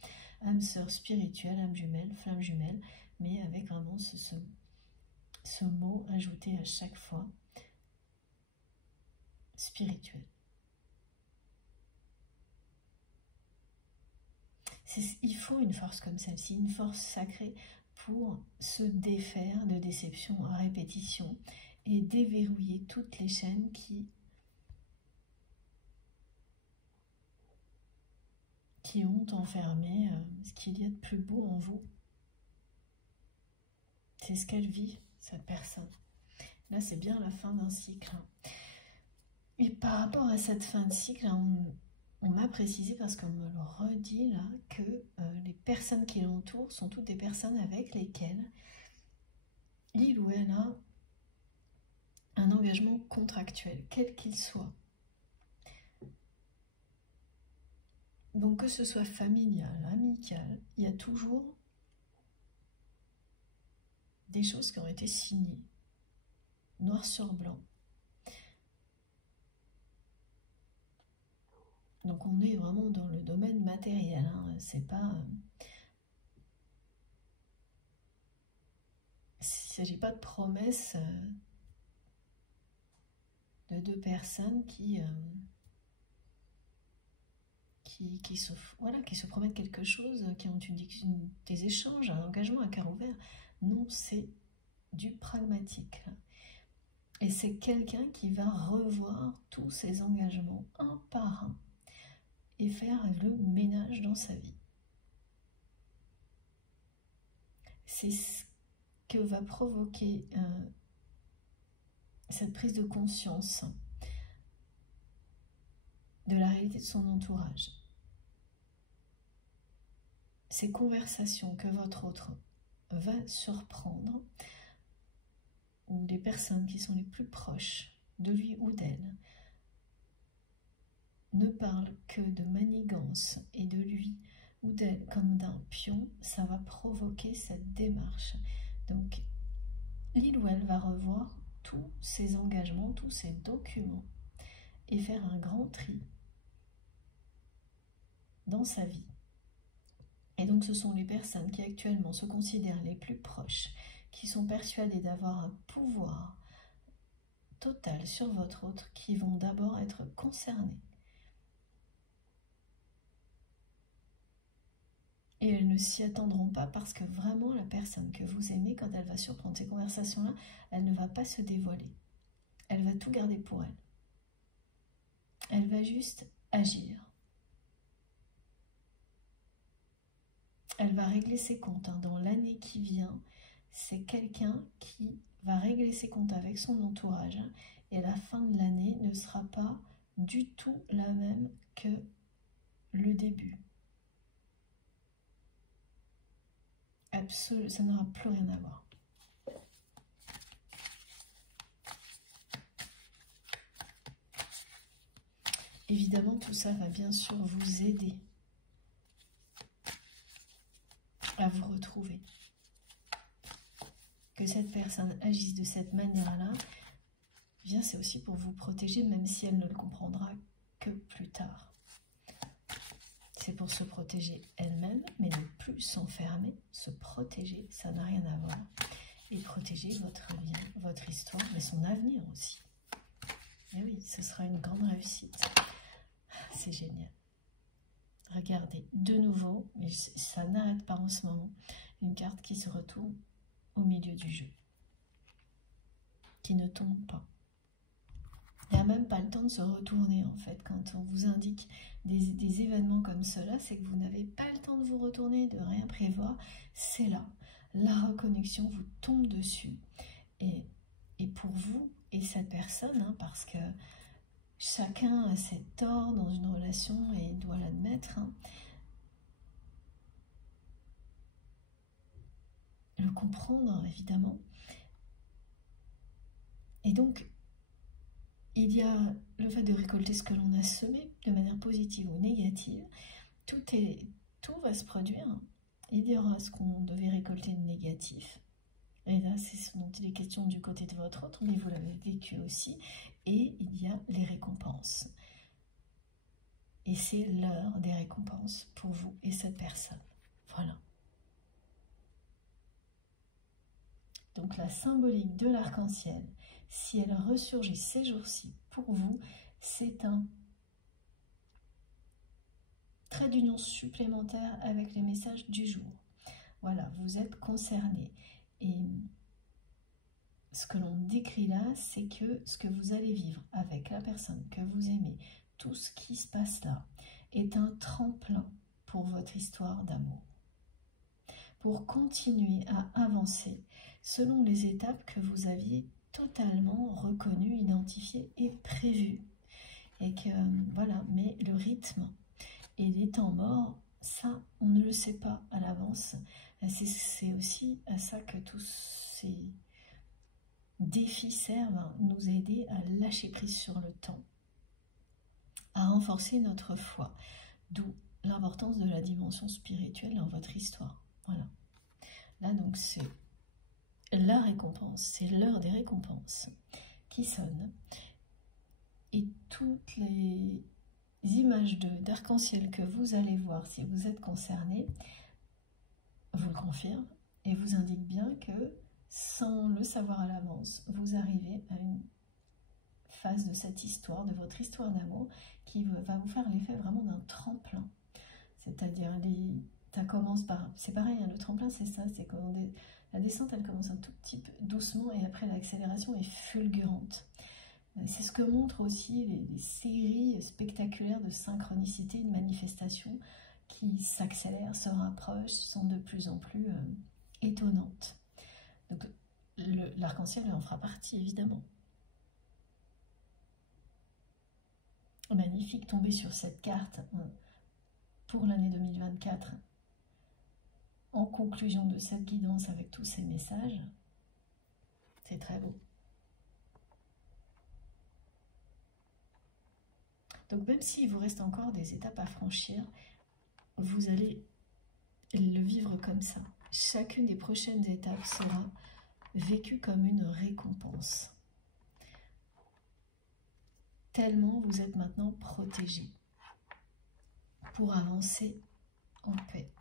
Âmes sœurs spirituelles, âmes jumelles, flammes jumelles, mais avec vraiment ce mot ajouté à chaque fois, spirituel. Il faut une force comme celle-ci, une force sacrée pour se défaire de déceptions à répétition et déverrouiller toutes les chaînes qui ont enfermé ce qu'il y a de plus beau en vous. C'est ce qu'elle vit, cette personne. Là, c'est bien la fin d'un cycle. Et par rapport à cette fin de cycle, on m'a précisé, parce qu'on me le redit là, que les personnes qui l'entourent sont toutes des personnes avec lesquelles il ou elle a un engagement contractuel, quel qu'il soit. Donc que ce soit familial, amical, il y a toujours des choses qui ont été signées, noir sur blanc. Donc on est vraiment dans le domaine matériel, c'est pas... il ne s'agit pas de promesses de deux personnes qui se promettent quelque chose, qui ont des échanges, un engagement à cœur ouvert. Non, c'est du pragmatique. Et c'est quelqu'un qui va revoir tous ses engagements un par un et faire le ménage dans sa vie. C'est ce que va provoquer cette prise de conscience de la réalité de son entourage. Ces conversations que votre autre va surprendre, ou les personnes qui sont les plus proches de lui ou d'elle, ne parlent que de manigance et de lui ou d'elle comme d'un pion, ça va provoquer cette démarche. Donc, il ou elle va revoir tous ses engagements, tous ses documents et faire un grand tri dans sa vie. Et donc, ce sont les personnes qui actuellement se considèrent les plus proches, qui sont persuadées d'avoir un pouvoir total sur votre autre, qui vont d'abord être concernées. Et elles ne s'y attendront pas parce que vraiment la personne que vous aimez, quand elle va surprendre ces conversations-là, elle ne va pas se dévoiler. Elle va tout garder pour elle. Elle va juste agir. Elle va régler ses comptes. Dans l'année qui vient, c'est quelqu'un qui va régler ses comptes avec son entourage. Et la fin de l'année ne sera pas du tout la même que le début. Absolument, ça n'aura plus rien à voir. Évidemment, tout ça va bien sûr vous aider à vous retrouver. Que cette personne agisse de cette manière-là, bien c'est aussi pour vous protéger, même si elle ne le comprendra que plus tard. C'est pour se protéger elle-même, mais ne plus s'enfermer. Se protéger, ça n'a rien à voir. Et protéger votre vie, votre histoire, mais son avenir aussi. Et oui, ce sera une grande réussite. C'est génial. Regardez, de nouveau, mais ça n'arrête pas en ce moment, une carte qui se retourne au milieu du jeu, qui ne tombe pas. Il n'y a même pas le temps de se retourner en fait. Quand on vous indique des événements comme cela, c'est que vous n'avez pas le temps de vous retourner, de rien prévoir. C'est là, la reconnexion vous tombe dessus. Et pour vous et cette personne, hein, parce que chacun a ses torts dans une relation et doit l'admettre, hein, le comprendre évidemment. Et donc, il y a le fait de récolter ce que l'on a semé de manière positive ou négative. Tout va se produire. Il y aura ce qu'on devait récolter de négatif. Et là, c'est ce dont il est question du côté de votre autre, mais vous l'avez vécu aussi. Et il y a les récompenses. Et c'est l'heure des récompenses pour vous et cette personne. Voilà. Donc la symbolique de l'arc-en-ciel, si elle ressurgit ces jours-ci pour vous, c'est un trait d'union supplémentaire avec les messages du jour. Voilà, vous êtes concernés. Et ce que l'on décrit là, c'est que ce que vous allez vivre avec la personne que vous aimez, tout ce qui se passe là, est un tremplin pour votre histoire d'amour. Pour continuer à avancer selon les étapes que vous aviez totalement reconnues, identifiées et prévues. Et que, voilà, mais le rythme et les temps morts, ça, on ne le sait pas à l'avance. C'est aussi à ça que tous ces défis servent, à nous aider à lâcher prise sur le temps, à renforcer notre foi, d'où l'importance de la dimension spirituelle dans votre histoire. Voilà. Là, donc, c'est la récompense, c'est l'heure des récompenses qui sonne. Et toutes les images d'arc-en-ciel que vous allez voir si vous êtes concerné vous le confirment et vous indiquent bien que, sans le savoir à l'avance, vous arrivez à une phase de cette histoire, de votre histoire d'amour, qui va vous faire l'effet vraiment d'un tremplin. C'est-à-dire, ça commence par... C'est pareil, hein, le tremplin, c'est ça, c'est quand la descente, elle commence un tout petit peu doucement et après l'accélération est fulgurante. C'est ce que montrent aussi les séries spectaculaires de synchronicité, de manifestations qui s'accélèrent, se rapprochent, sont de plus en plus étonnantes. Donc l'arc-en-ciel en fera partie, évidemment. magnifique tomber sur cette carte pour l'année 2024 en conclusion de cette guidance avec tous ces messages. C'est très beau. Donc même s'il vous reste encore des étapes à franchir, vous allez le vivre comme ça. Chacune des prochaines étapes sera vécue comme une récompense. Tellement vous êtes maintenant protégé pour avancer en paix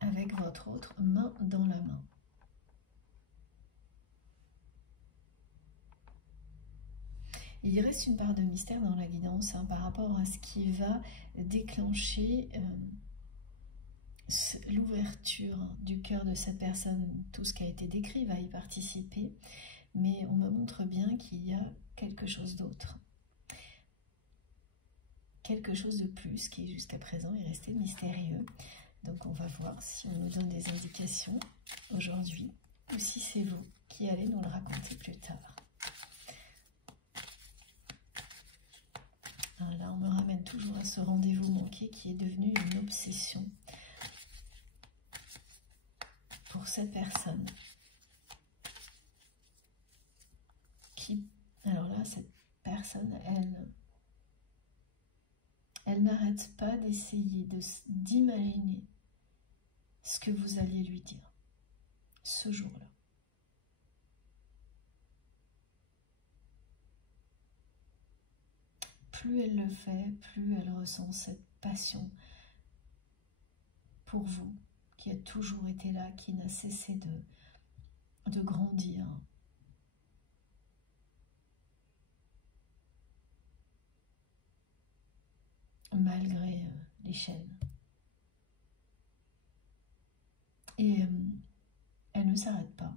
avec votre autre main dans la main. Il reste une part de mystère dans la guidance par rapport à ce qui va déclencher l'ouverture du cœur de cette personne. Tout ce qui a été décrit va y participer, mais on me montre bien qu'il y a quelque chose d'autre. Quelque chose de plus qui jusqu'à présent est resté mystérieux. Donc on va voir si on nous donne des indications aujourd'hui ou si c'est vous qui allez nous le raconter plus tard. Là, on me ramène toujours à ce rendez-vous manqué qui est devenu une obsession pour cette personne. Alors là, cette personne, elle n'arrête pas d'essayer d'imaginer ce que vous alliez lui dire ce jour-là. Plus elle le fait, plus elle ressent cette passion pour vous, qui a toujours été là, qui n'a cessé de grandir. Malgré les chaînes. Et elle ne s'arrête pas.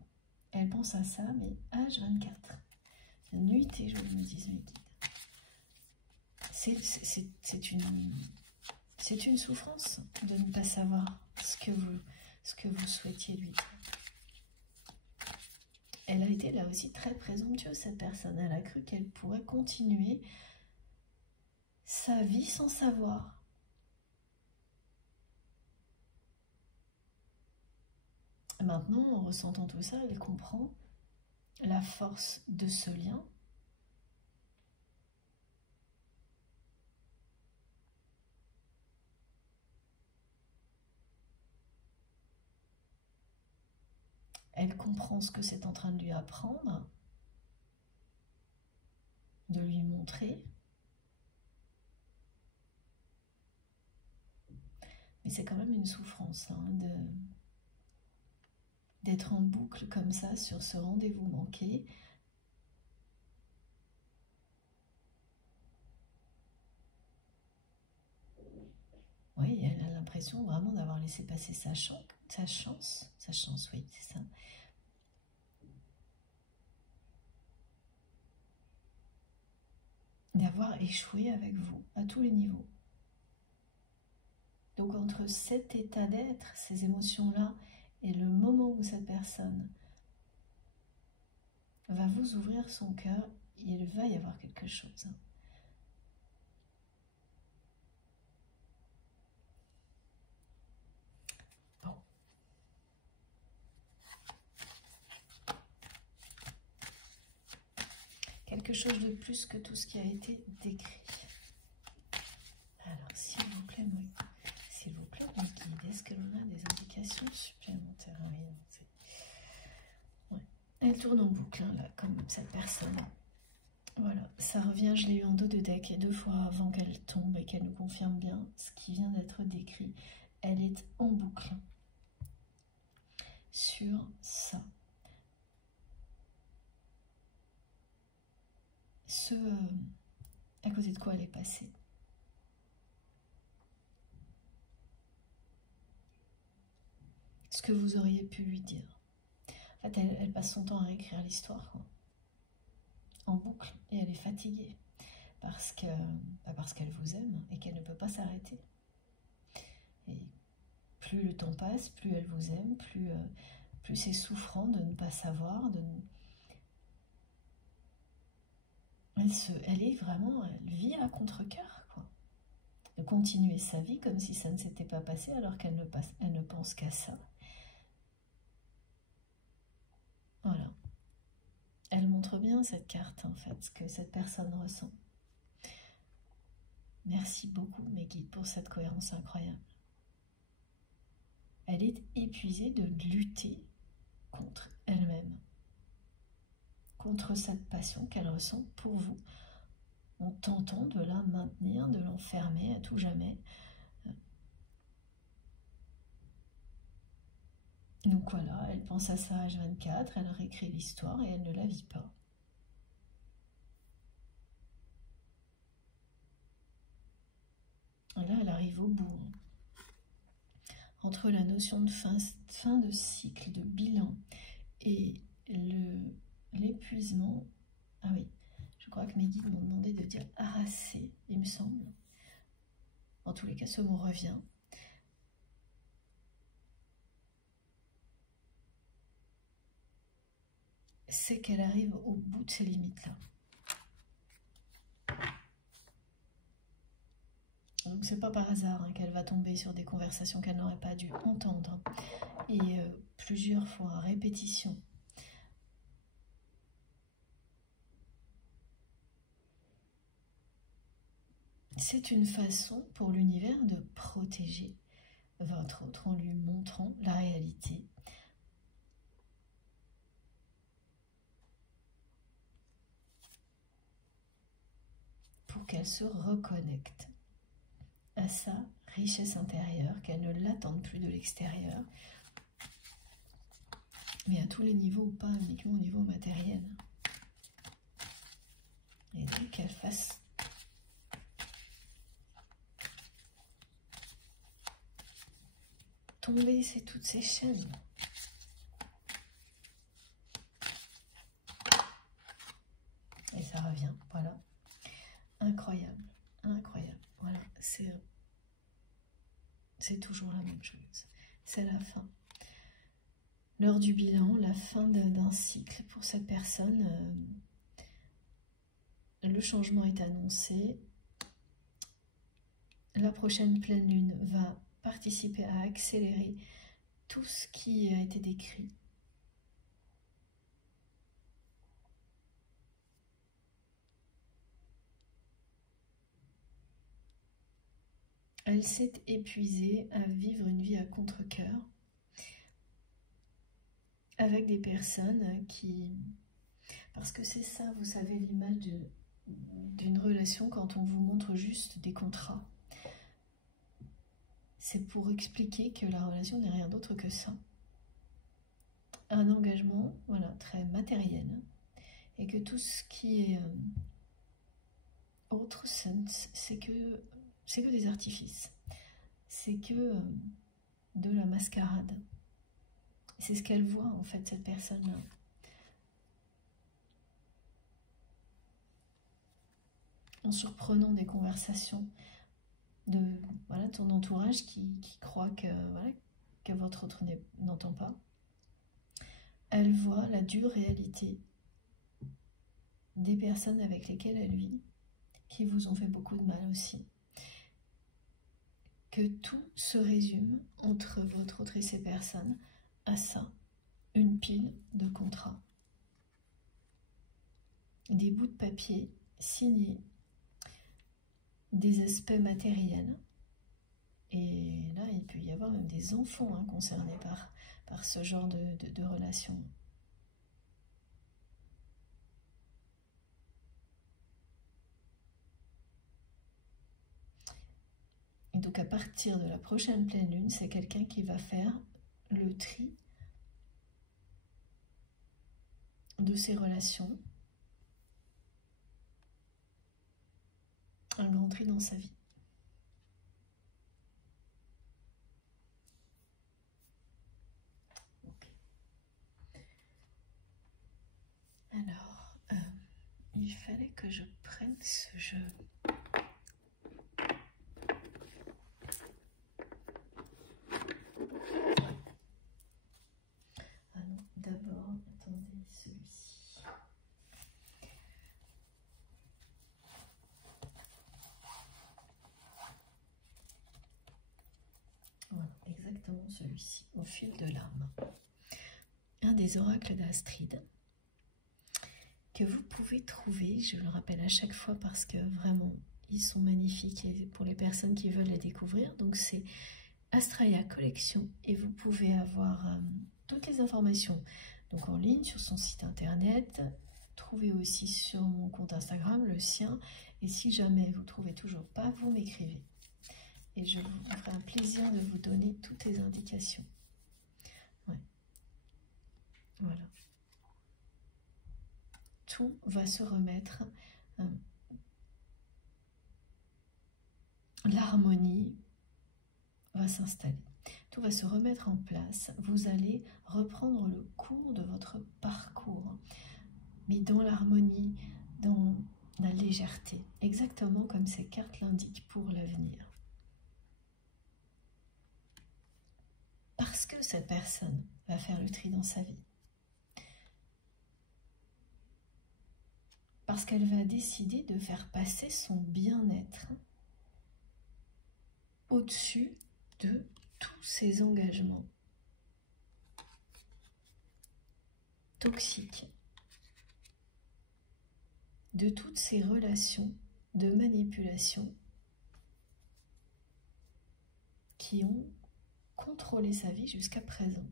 Elle pense à ça, mais H24. Nuit et jour, me disent mes guides. C'est une souffrance de ne pas savoir ce que vous souhaitiez lui dire. Elle a été là aussi très présomptueuse, cette personne. Elle a cru qu'elle pourrait continuer sa vie sans savoir. Maintenant, en ressentant tout ça, elle comprend la force de ce lien. Elle comprend ce que c'est en train de lui apprendre, de lui montrer. Mais c'est quand même une souffrance d'être en boucle comme ça sur ce rendez-vous manqué. Oui, elle a l'impression vraiment d'avoir laissé passer sa chance, oui, c'est ça. D'avoir échoué avec vous à tous les niveaux. Donc entre cet état d'être, ces émotions-là, et le moment où cette personne va vous ouvrir son cœur, il va y avoir quelque chose. Bon. Quelque chose de plus que tout ce qui a été décrit. Alors, s'il vous plaît, mes guides, est-ce que l'on a des indications supplémentaires? Ouais. Elle tourne en boucle, là, comme cette personne. Voilà, ça revient, je l'ai eu en dos de deck 2 fois avant qu'elle tombe et qu'elle nous confirme bien ce qui vient d'être décrit. Elle est en boucle sur ça. À côté de quoi elle est passée. Ce que vous auriez pu lui dire. En fait, elle passe son temps à réécrire l'histoire en boucle et elle est fatiguée parce qu'elle vous aime et qu'elle ne peut pas s'arrêter. Et plus le temps passe, plus elle vous aime, plus c'est souffrant de ne pas savoir, elle est vraiment, elle vit à contre-cœur, quoi. De continuer sa vie comme si ça ne s'était pas passé alors qu'elle ne pense qu'à ça. Voilà. Elle montre bien cette carte, en fait, ce que cette personne ressent. Merci beaucoup, mes guides, pour cette cohérence incroyable. Elle est épuisée de lutter contre elle-même, contre cette passion qu'elle ressent pour vous, en tentant de la maintenir, de l'enfermer à tout jamais. Donc voilà, elle pense à ça H24, elle réécrit l'histoire et elle ne la vit pas. Et là, elle arrive au bout. Entre la notion de fin de cycle, de bilan et l'épuisement. Ah oui, je crois que mes guides m'ont demandé de dire harassé, il me semble. En tous les cas, ce mot revient. C'est qu'elle arrive au bout de ses limites-là. Donc c'est pas par hasard qu'elle va tomber sur des conversations qu'elle n'aurait pas dû entendre. Et plusieurs fois, à répétition. C'est une façon pour l'univers de protéger votre autre en lui montrant la réalité. Pour qu'elle se reconnecte à sa richesse intérieure, qu'elle ne l'attende plus de l'extérieur, mais à tous les niveaux, pas uniquement au niveau matériel. Et donc qu'elle fasse tomber toutes ces chaînes. Et ça revient, voilà. Incroyable, incroyable. Voilà, c'est toujours la même chose. C'est la fin. L'heure du bilan, la fin d'un cycle pour cette personne. Le changement est annoncé. La prochaine pleine lune va participer à accélérer tout ce qui a été décrit. Elle s'est épuisée à vivre une vie à contre-cœur avec des personnes qui... Parce que c'est ça, vous savez, l'image d'une relation quand on vous montre juste des contrats. C'est pour expliquer que la relation n'est rien d'autre que ça. Un engagement, voilà, très matériel. Et que tout ce qui est autre, c'est que des artifices. C'est que de la mascarade. C'est ce qu'elle voit, en fait, cette personne-là. En surprenant des conversations de voilà, ton entourage qui croit que, voilà, que votre autre n'entend pas. Elle voit la dure réalité des personnes avec lesquelles elle vit, qui vous ont fait beaucoup de mal aussi. Que tout se résume entre votre autre et ces personnes à ça, une pile de contrats. Des bouts de papier signés, des aspects matériels. Et là, il peut y avoir même des enfants concernés par ce genre de relation. Et donc à partir de la prochaine pleine lune, c'est quelqu'un qui va faire le tri de ses relations. Un grand tri dans sa vie. Alors, il fallait que je prenne ce jeu. Ah non, d'abord, attendez, celui-ci. exactement celui-ci, au fil de l'âme. Un des oracles d'Astrid que vous pouvez trouver, je le rappelle à chaque fois parce que vraiment, ils sont magnifiques et pour les personnes qui veulent les découvrir. Donc c'est Astraya Collection et vous pouvez avoir toutes les informations donc en ligne sur son site internet. Trouvez aussi sur mon compte Instagram, le sien. Et si jamais vous ne trouvez toujours pas, vous m'écrivez. Et je vous ferai un plaisir de vous donner toutes les indications. Ouais. Voilà. Tout va se remettre. L'harmonie va s'installer. Tout va se remettre en place. Vous allez reprendre le cours de votre parcours. Mais dans l'harmonie, dans la légèreté. Exactement comme ces cartes l'indiquent pour l'avenir. Parce que cette personne va faire le tri dans sa vie. Parce qu'elle va décider de faire passer son bien-être au-dessus de tous ses engagements toxiques, de toutes ces relations de manipulation qui ont contrôlé sa vie jusqu'à présent.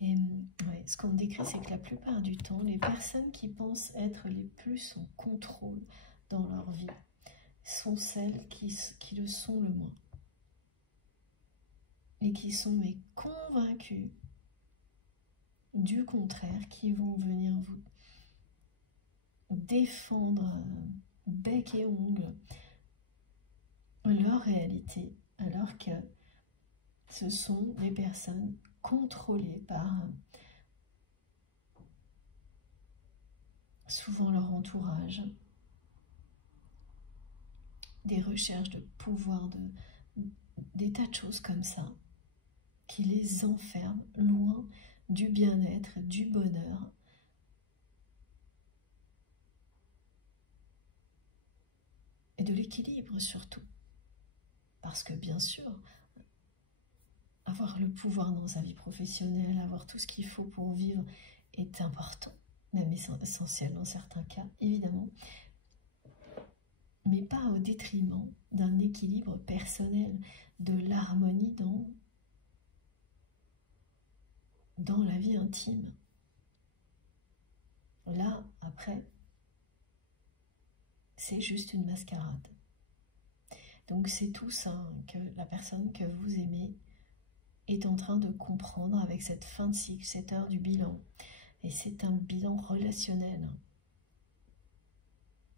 Et ouais, ce qu'on décrit, c'est que la plupart du temps, les personnes qui pensent être les plus en contrôle dans leur vie sont celles qui le sont le moins. Et qui sont mais convaincues du contraire, qui vont venir vous défendre bec et ongle leur réalité, alors que ce sont des personnes contrôlées par souvent leur entourage, des recherches de pouvoir, des tas de choses comme ça, qui les enferment loin du bien-être, du bonheur, et de l'équilibre surtout. Parce que bien sûr, avoir le pouvoir dans sa vie professionnelle, avoir tout ce qu'il faut pour vivre est important, même essentiel dans certains cas, évidemment, mais pas au détriment d'un équilibre personnel, de l'harmonie dans la vie intime. Là, après, c'est juste une mascarade. Donc c'est tout ça que la personne que vous aimez est en train de comprendre avec cette fin de cycle, cette heure du bilan. Et c'est un bilan relationnel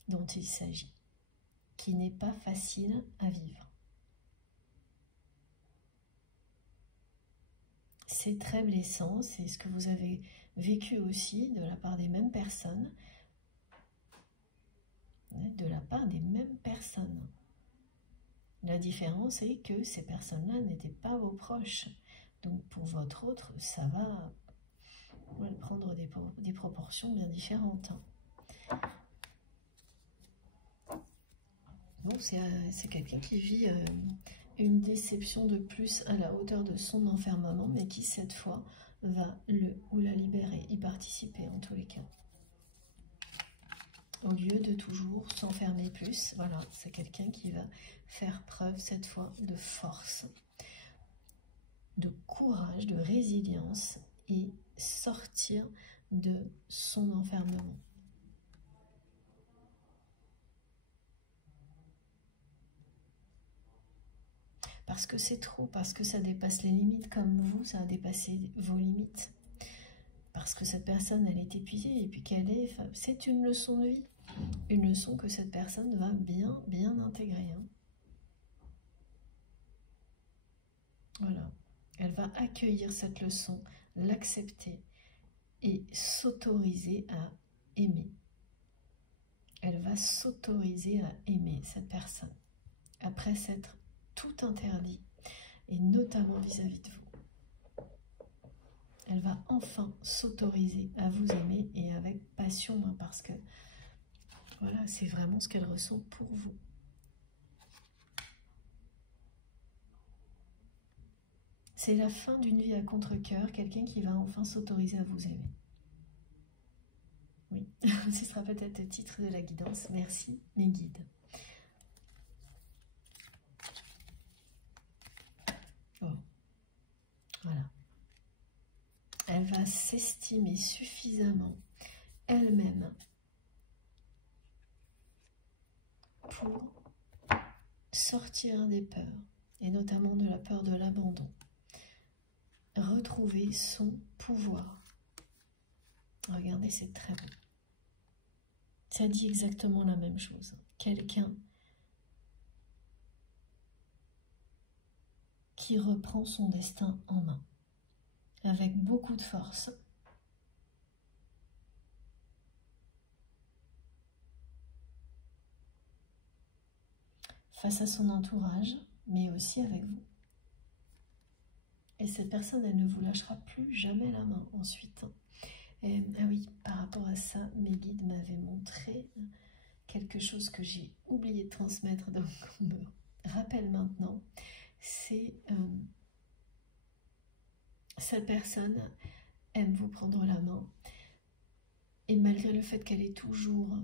dont il s'agit, qui n'est pas facile à vivre. C'est très blessant, c'est ce que vous avez vécu aussi de la part des mêmes personnes, La différence est que ces personnes-là n'étaient pas vos proches. Donc pour votre autre, ça va prendre des proportions bien différentes. Bon, c'est quelqu'un qui vit une déception de plus à la hauteur de son enfermement, mais qui cette fois va le ou la libérer, y participer en tous les cas. Au lieu de toujours s'enfermer plus, voilà, c'est quelqu'un qui va faire preuve cette fois de force, de courage, de résilience et sortir de son enfermement. Parce que c'est trop, parce que ça dépasse les limites, comme vous, ça a dépassé vos limites. Parce que cette personne, elle est épuisée, et puis c'est une leçon de vie. Une leçon que cette personne va bien intégrer. Hein. Voilà. Elle va accueillir cette leçon, l'accepter et s'autoriser à aimer. Elle va s'autoriser à aimer cette personne, après s'être tout interdit, et notamment vis-à-vis de vous. Elle va enfin s'autoriser à vous aimer, et avec passion, hein, parce que voilà, c'est vraiment ce qu'elle ressent pour vous. C'est la fin d'une vie à contre-cœur, quelqu'un qui va enfin s'autoriser à vous aimer. Oui, ce sera peut-être le titre de la guidance. Merci, mes guides. Bon, voilà. Elle va s'estimer suffisamment elle-même pour sortir des peurs, et notamment de la peur de l'abandon. Retrouver son pouvoir. Regardez, c'est très beau. Ça dit exactement la même chose. Quelqu'un qui reprend son destin en main, avec beaucoup de force. Face à son entourage, mais aussi avec vous. Et cette personne, elle ne vous lâchera plus jamais la main ensuite. Et, ah oui, par rapport à ça, mes guides m'avaient montré quelque chose que j'ai oublié de transmettre, donc on me rappelle maintenant. C'est cette personne aime vous prendre la main, et malgré le fait qu'elle est toujours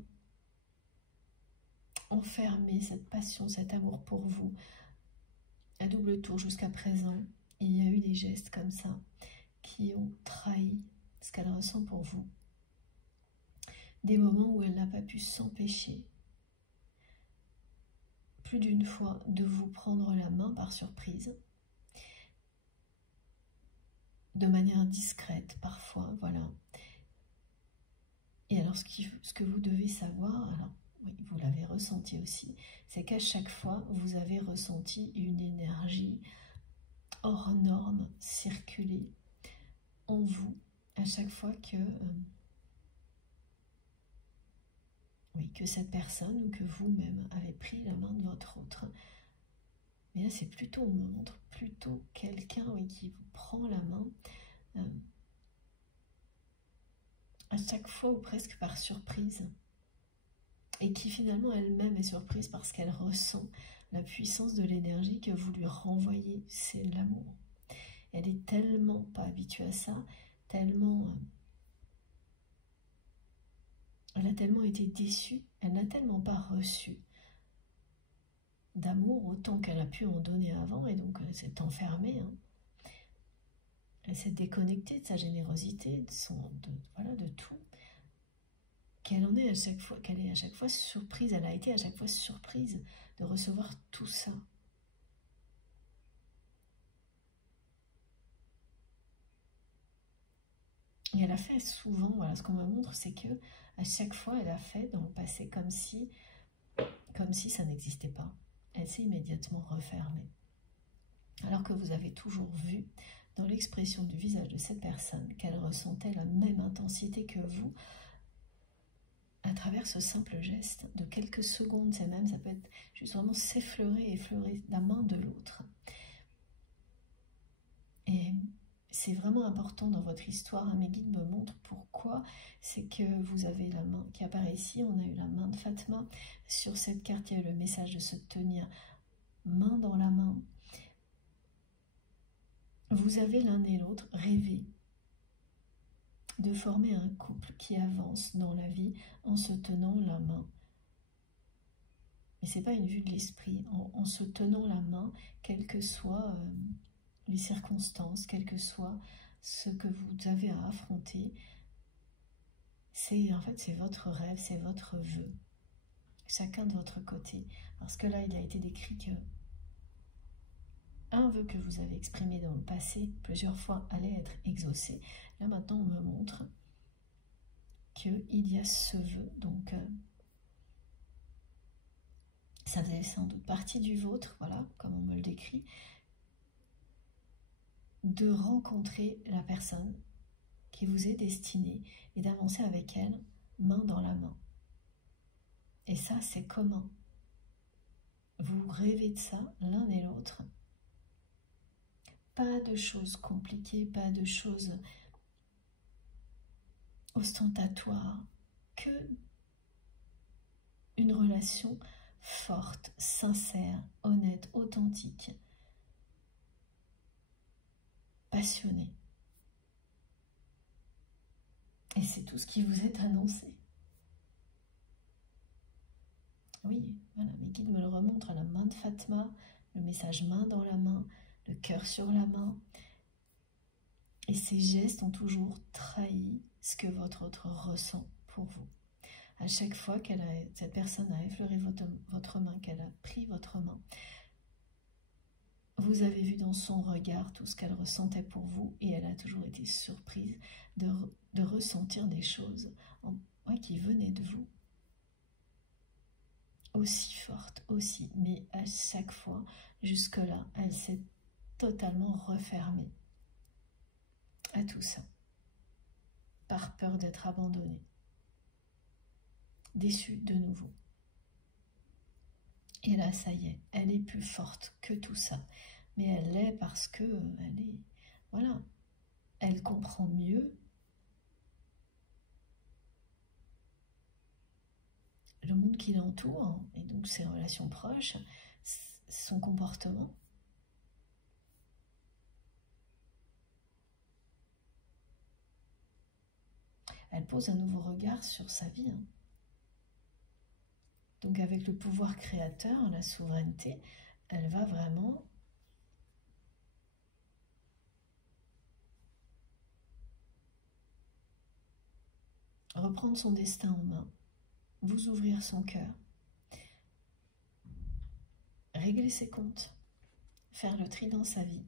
enfermée, cette passion, cet amour pour vous, à double tour jusqu'à présent, il y a eu des gestes comme ça qui ont trahi ce qu'elle ressent pour vous. Des moments où elle n'a pas pu s'empêcher, plus d'une fois, de vous prendre la main par surprise, de manière discrète parfois, voilà. Et alors ce que vous devez savoir, alors oui, vous l'avez ressenti aussi, c'est qu'à chaque fois, vous avez ressenti une énergie hors norme circuler en vous, à chaque fois que, oui, que cette personne ou que vous-même avez pris la main de votre autre. Mais là, c'est plutôt, on me montre plutôt quelqu'un, oui, qui vous prend la main à chaque fois ou presque par surprise, et qui finalement elle-même est surprise parce qu'elle ressent la puissance de l'énergie que vous lui renvoyez. C'est l'amour. Elle est tellement pas habituée à ça, tellement... elle a tellement été déçue, elle n'a tellement pas reçu d'amour autant qu'elle a pu en donner avant, et donc elle s'est enfermée. Elle s'est déconnectée de sa générosité, voilà, de tout. Qu'elle est à chaque fois surprise, elle a été à chaque fois surprise de recevoir tout ça. Et elle a fait souvent, voilà, ce qu'on me montre, c'est que à chaque fois, elle a fait dans le passé comme si ça n'existait pas. Elle s'est immédiatement refermée. Alors que vous avez toujours vu dans l'expression du visage de cette personne qu'elle ressentait la même intensité que vous, à travers ce simple geste de quelques secondes, c'est même, ça peut être juste vraiment s'effleurer, effleurer la main de l'autre. Et c'est vraiment important dans votre histoire, mes guides me montrent pourquoi, c'est que vous avez la main qui apparaît ici, on a eu la main de Fatma, sur cette carte il y a eu le message de se tenir main dans la main. Vous avez l'un et l'autre rêvé de former un couple qui avance dans la vie en se tenant la main. Mais ce n'est pas une vue de l'esprit, en se tenant la main, quelles que soient les circonstances, quel que soit ce que vous avez à affronter. En fait, c'est votre rêve, c'est votre vœu, chacun de votre côté. Parce que là, il a été décrit que un vœu que vous avez exprimé dans le passé plusieurs fois allait être exaucé. Là maintenant on me montre qu'il y a ce vœu, donc ça faisait sans doute partie du vôtre, voilà, comme on me le décrit, de rencontrer la personne qui vous est destinée et d'avancer avec elle main dans la main. Et ça, c'est commun. Vous rêvez de ça l'un et l'autre. Pas de choses compliquées, pas de choses ostentatoires, que une relation forte, sincère, honnête, authentique. passionné. Et c'est tout ce qui vous est annoncé. Oui, voilà, mes guides me le remontrent à la main de Fatma, le message main dans la main, le cœur sur la main. Et ces gestes ont toujours trahi ce que votre autre ressent pour vous. À chaque fois que cette personne a effleuré votre main, qu'elle a pris votre main, vous avez vu dans son regard tout ce qu'elle ressentait pour vous et elle a toujours été surprise de ressentir des choses qui venaient de vous. Aussi fortes, aussi, mais à chaque fois, jusque-là, elle s'est totalement refermée à tout ça, par peur d'être abandonnée, déçue de nouveau. Et là, ça y est, elle est plus forte que tout ça. Mais elle l'est parce que elle est, voilà, elle comprend mieux le monde qui l'entoure, et donc ses relations proches, son comportement. Elle pose un nouveau regard sur sa vie. Donc avec le pouvoir créateur, la souveraineté, elle va vraiment reprendre son destin en main, vous ouvrir son cœur, régler ses comptes, faire le tri dans sa vie,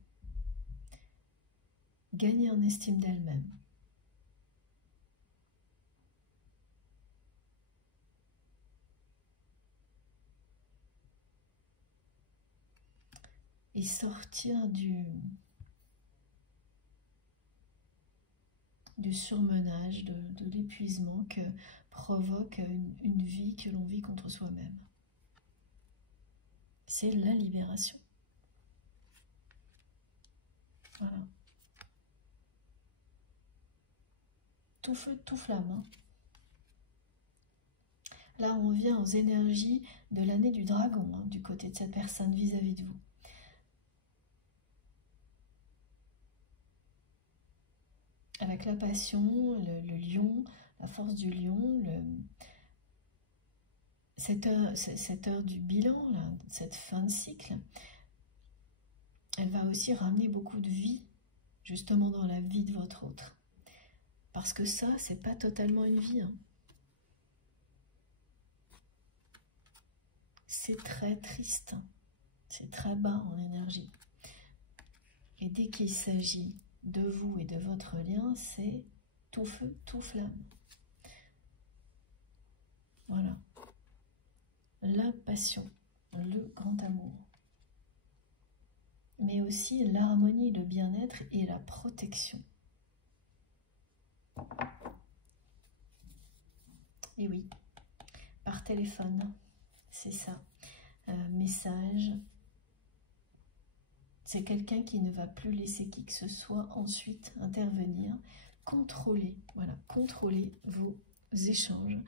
gagner en estime d'elle-même. Et sortir du surmenage, de l'épuisement que provoque une vie que l'on vit contre soi-même. C'est la libération. Voilà. Tout feu, tout flamme. Hein. Là, on vient aux énergies de l'année du dragon, hein, du côté de cette personne vis-à-vis de vous. Avec la passion, le lion, la force du lion, cette heure du bilan, là, cette fin de cycle, elle va aussi ramener beaucoup de vie, justement dans la vie de votre autre. Parce que ça, c'est pas totalement une vie. Hein. C'est très triste, c'est très bas en énergie. Et dès qu'il s'agit de vous et de votre lien, c'est tout feu, tout flamme. Voilà. La passion, le grand amour. Mais aussi l'harmonie, le bien-être et la protection. Et oui, par téléphone, c'est ça. Message. C'est quelqu'un qui ne va plus laisser qui que ce soit ensuite intervenir, contrôler, voilà, contrôler vos échanges,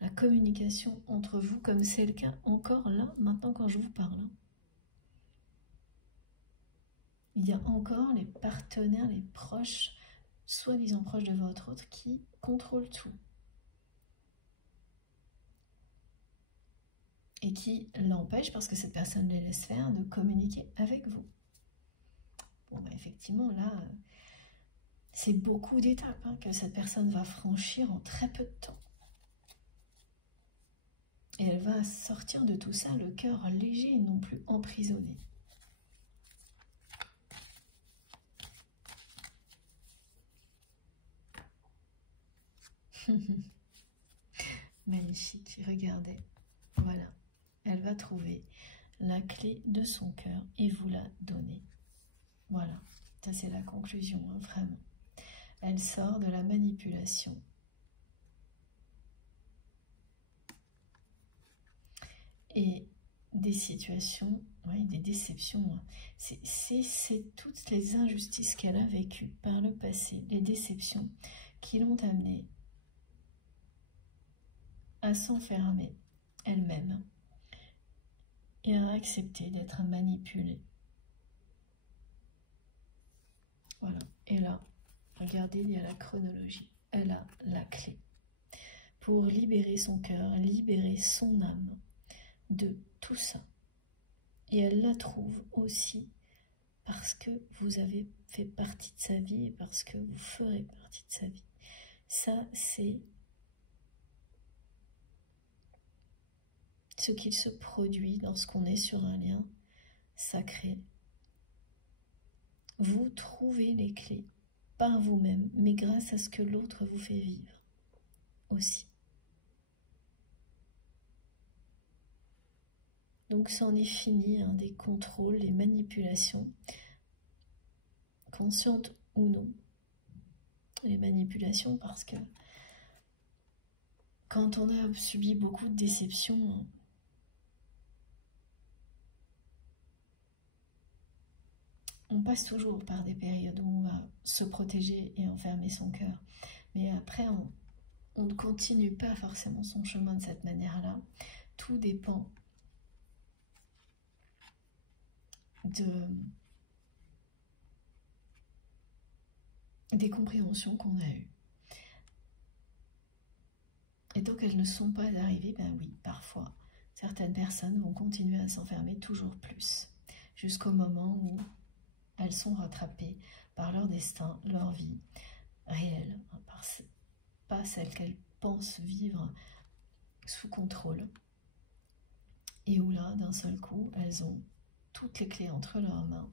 la communication entre vous, comme c'est le cas encore là, maintenant quand je vous parle. Il y a encore les partenaires, les proches, soi-disant proches de votre autre, qui contrôlent tout. Et qui l'empêchent, parce que cette personne les laisse faire, de communiquer avec vous. Bon, bah effectivement, là, c'est beaucoup d'étapes hein, que cette personne va franchir en très peu de temps. Et elle va sortir de tout ça le cœur léger et non plus emprisonné. Magnifique, regardez. Voilà, elle va trouver la clé de son cœur et vous la donner. Voilà, ça c'est la conclusion, hein, vraiment. Elle sort de la manipulation. Et des situations, oui, des déceptions. C'est toutes les injustices qu'elle a vécues par le passé, les déceptions qui l'ont amenée à s'enfermer elle-même et à accepter d'être manipulée. Voilà. Et là, regardez, il y a la chronologie. Elle a la clé pour libérer son cœur, libérer son âme de tout ça. Et elle la trouve aussi parce que vous avez fait partie de sa vie et parce que vous ferez partie de sa vie. Ça, c'est ce qu'il se produit lorsqu'on est sur un lien sacré. Vous trouvez les clés par vous-même, mais grâce à ce que l'autre vous fait vivre aussi. Donc c'en est fini hein, des contrôles, des manipulations, conscientes ou non. Les manipulations parce que quand on a subi beaucoup de déceptions, on passe toujours par des périodes où on va se protéger et enfermer son cœur. Mais après, on ne continue pas forcément son chemin de cette manière-là. Tout dépend des compréhensions qu'on a eues. Et tant qu'elles ne sont pas arrivées, ben oui, parfois, certaines personnes vont continuer à s'enfermer toujours plus, jusqu'au moment où elles sont rattrapées par leur destin, leur vie réelle, pas celle qu'elles pensent vivre sous contrôle, et où là, d'un seul coup, elles ont toutes les clés entre leurs mains,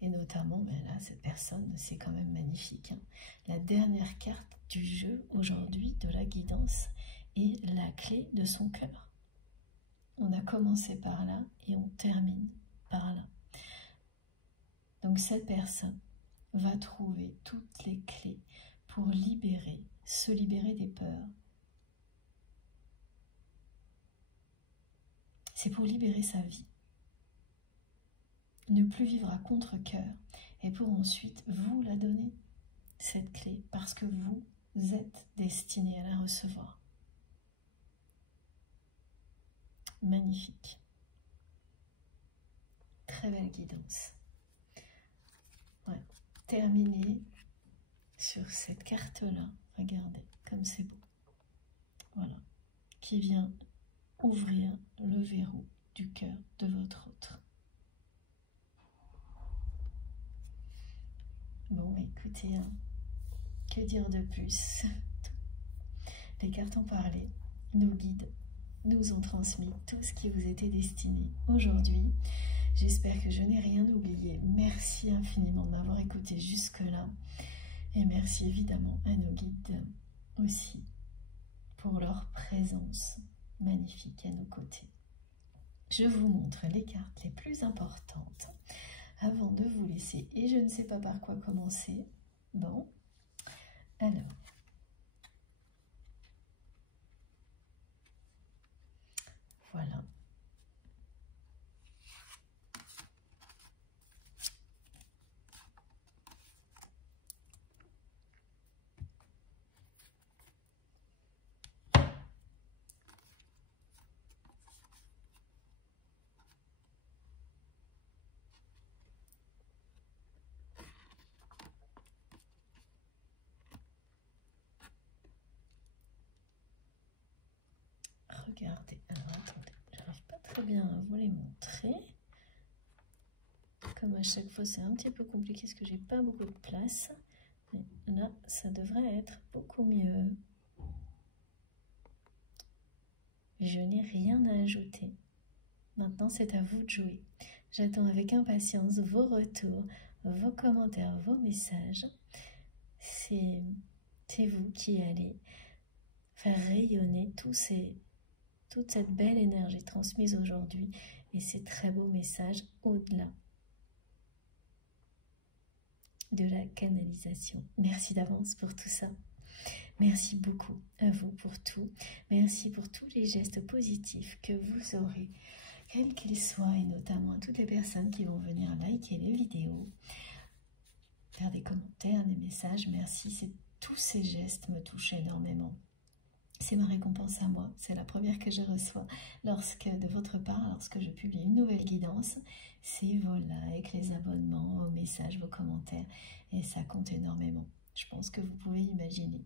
et notamment, ben là, cette personne, c'est quand même magnifique, hein. La dernière carte du jeu, aujourd'hui, de la guidance, est la clé de son cœur. On a commencé par là, et on termine par là. Donc cette personne va trouver toutes les clés pour se libérer des peurs. C'est pour libérer sa vie. Ne plus vivre à contre-cœur et pour ensuite vous la donner, cette clé, parce que vous êtes destiné à la recevoir. Magnifique. Très belle guidance. Ouais. Terminé sur cette carte-là. Regardez, comme c'est beau. Voilà. Qui vient ouvrir le verrou du cœur de votre autre. Bon, écoutez, hein, que dire de plus? Les cartes ont parlé, nos guides nous ont transmis tout ce qui vous était destiné aujourd'hui. J'espère que je n'ai rien oublié. Merci infiniment de m'avoir écouté jusque-là. Et merci évidemment à nos guides aussi pour leur présence magnifique à nos côtés. Je vous montre les cartes les plus importantes avant de vous laisser. Et je ne sais pas par quoi commencer. Bon, alors. Voilà. Regardez, alors attendez, j'arrive pas très bien à vous les montrer. Comme à chaque fois, c'est un petit peu compliqué parce que j'ai pas beaucoup de place. Mais là, ça devrait être beaucoup mieux. Je n'ai rien à ajouter. Maintenant, c'est à vous de jouer. J'attends avec impatience vos retours, vos commentaires, vos messages. C'est vous qui allez faire rayonner toute cette belle énergie transmise aujourd'hui et ces très beaux messages au-delà de la canalisation. Merci d'avance pour tout ça. Merci beaucoup à vous pour tout. Merci pour tous les gestes positifs que vous aurez, quels qu'ils soient, et notamment à toutes les personnes qui vont venir liker les vidéos, faire des commentaires, des messages. Merci, tous ces gestes me touchent énormément. C'est ma récompense à moi, c'est la première que je reçois de votre part, lorsque je publie une nouvelle guidance. C'est vos likes, les abonnements, vos messages, vos commentaires, et ça compte énormément. Je pense que vous pouvez imaginer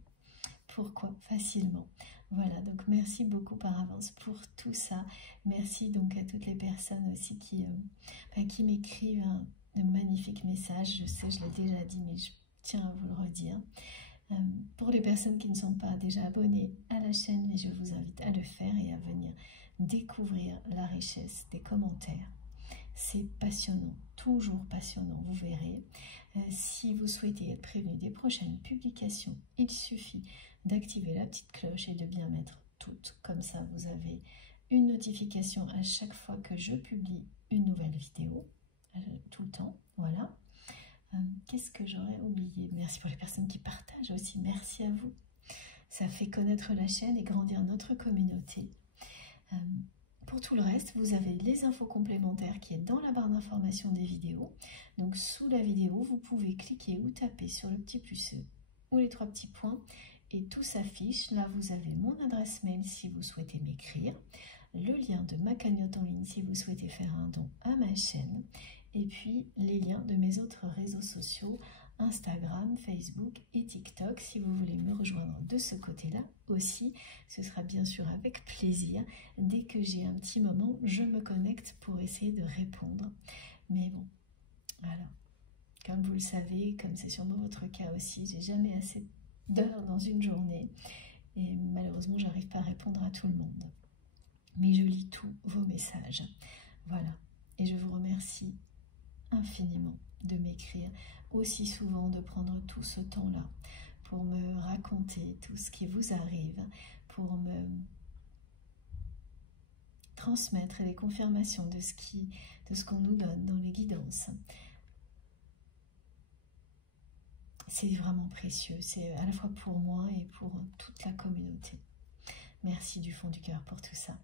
pourquoi facilement. Voilà, donc merci beaucoup par avance pour tout ça. Merci donc à toutes les personnes aussi qui m'écrivent de magnifiques messages. Je sais, je l'ai déjà dit, mais je tiens à vous le redire. Pour les personnes qui ne sont pas déjà abonnées à la chaîne, je vous invite à le faire et à venir découvrir la richesse des commentaires. C'est passionnant, toujours passionnant, vous verrez. Si vous souhaitez être prévenu des prochaines publications, il suffit d'activer la petite cloche et de bien mettre toutes. Comme ça, vous avez une notification à chaque fois que je publie une nouvelle vidéo, tout le temps, voilà. Qu'est-ce que j'aurais oublié? Merci pour les personnes qui partagent aussi, merci à vous. Ça fait connaître la chaîne et grandir notre communauté. Pour tout le reste, vous avez les infos complémentaires qui est dans la barre d'information des vidéos. Donc sous la vidéo, vous pouvez cliquer ou taper sur le petit plus ou les 3 petits points et tout s'affiche. Là, vous avez mon adresse mail si vous souhaitez m'écrire, le lien de ma cagnotte en ligne si vous souhaitez faire un don à ma chaîne, et puis les liens de mes autres réseaux sociaux, Instagram, Facebook et TikTok. Si vous voulez me rejoindre de ce côté-là aussi, ce sera bien sûr avec plaisir. Dès que j'ai un petit moment, je me connecte pour essayer de répondre. Mais bon, voilà. Comme vous le savez, comme c'est sûrement votre cas aussi, j'ai jamais assez d'heures dans une journée. Et malheureusement, j'arrive pas à répondre à tout le monde. Mais je lis tous vos messages. Voilà. Et je vous remercie infiniment de m'écrire aussi souvent, de prendre tout ce temps-là pour me raconter tout ce qui vous arrive, pour me transmettre les confirmations de ce qu'on nous donne dans les guidances. C'est vraiment précieux, c'est à la fois pour moi et pour toute la communauté. Merci du fond du cœur pour tout ça.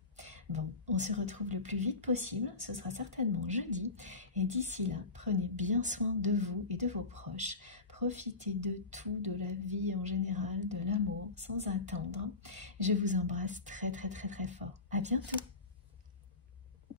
Bon, on se retrouve le plus vite possible, ce sera certainement jeudi, et d'ici là, prenez bien soin de vous et de vos proches. Profitez de tout, de la vie en général, de l'amour, sans attendre. Je vous embrasse très très très très fort. À bientôt.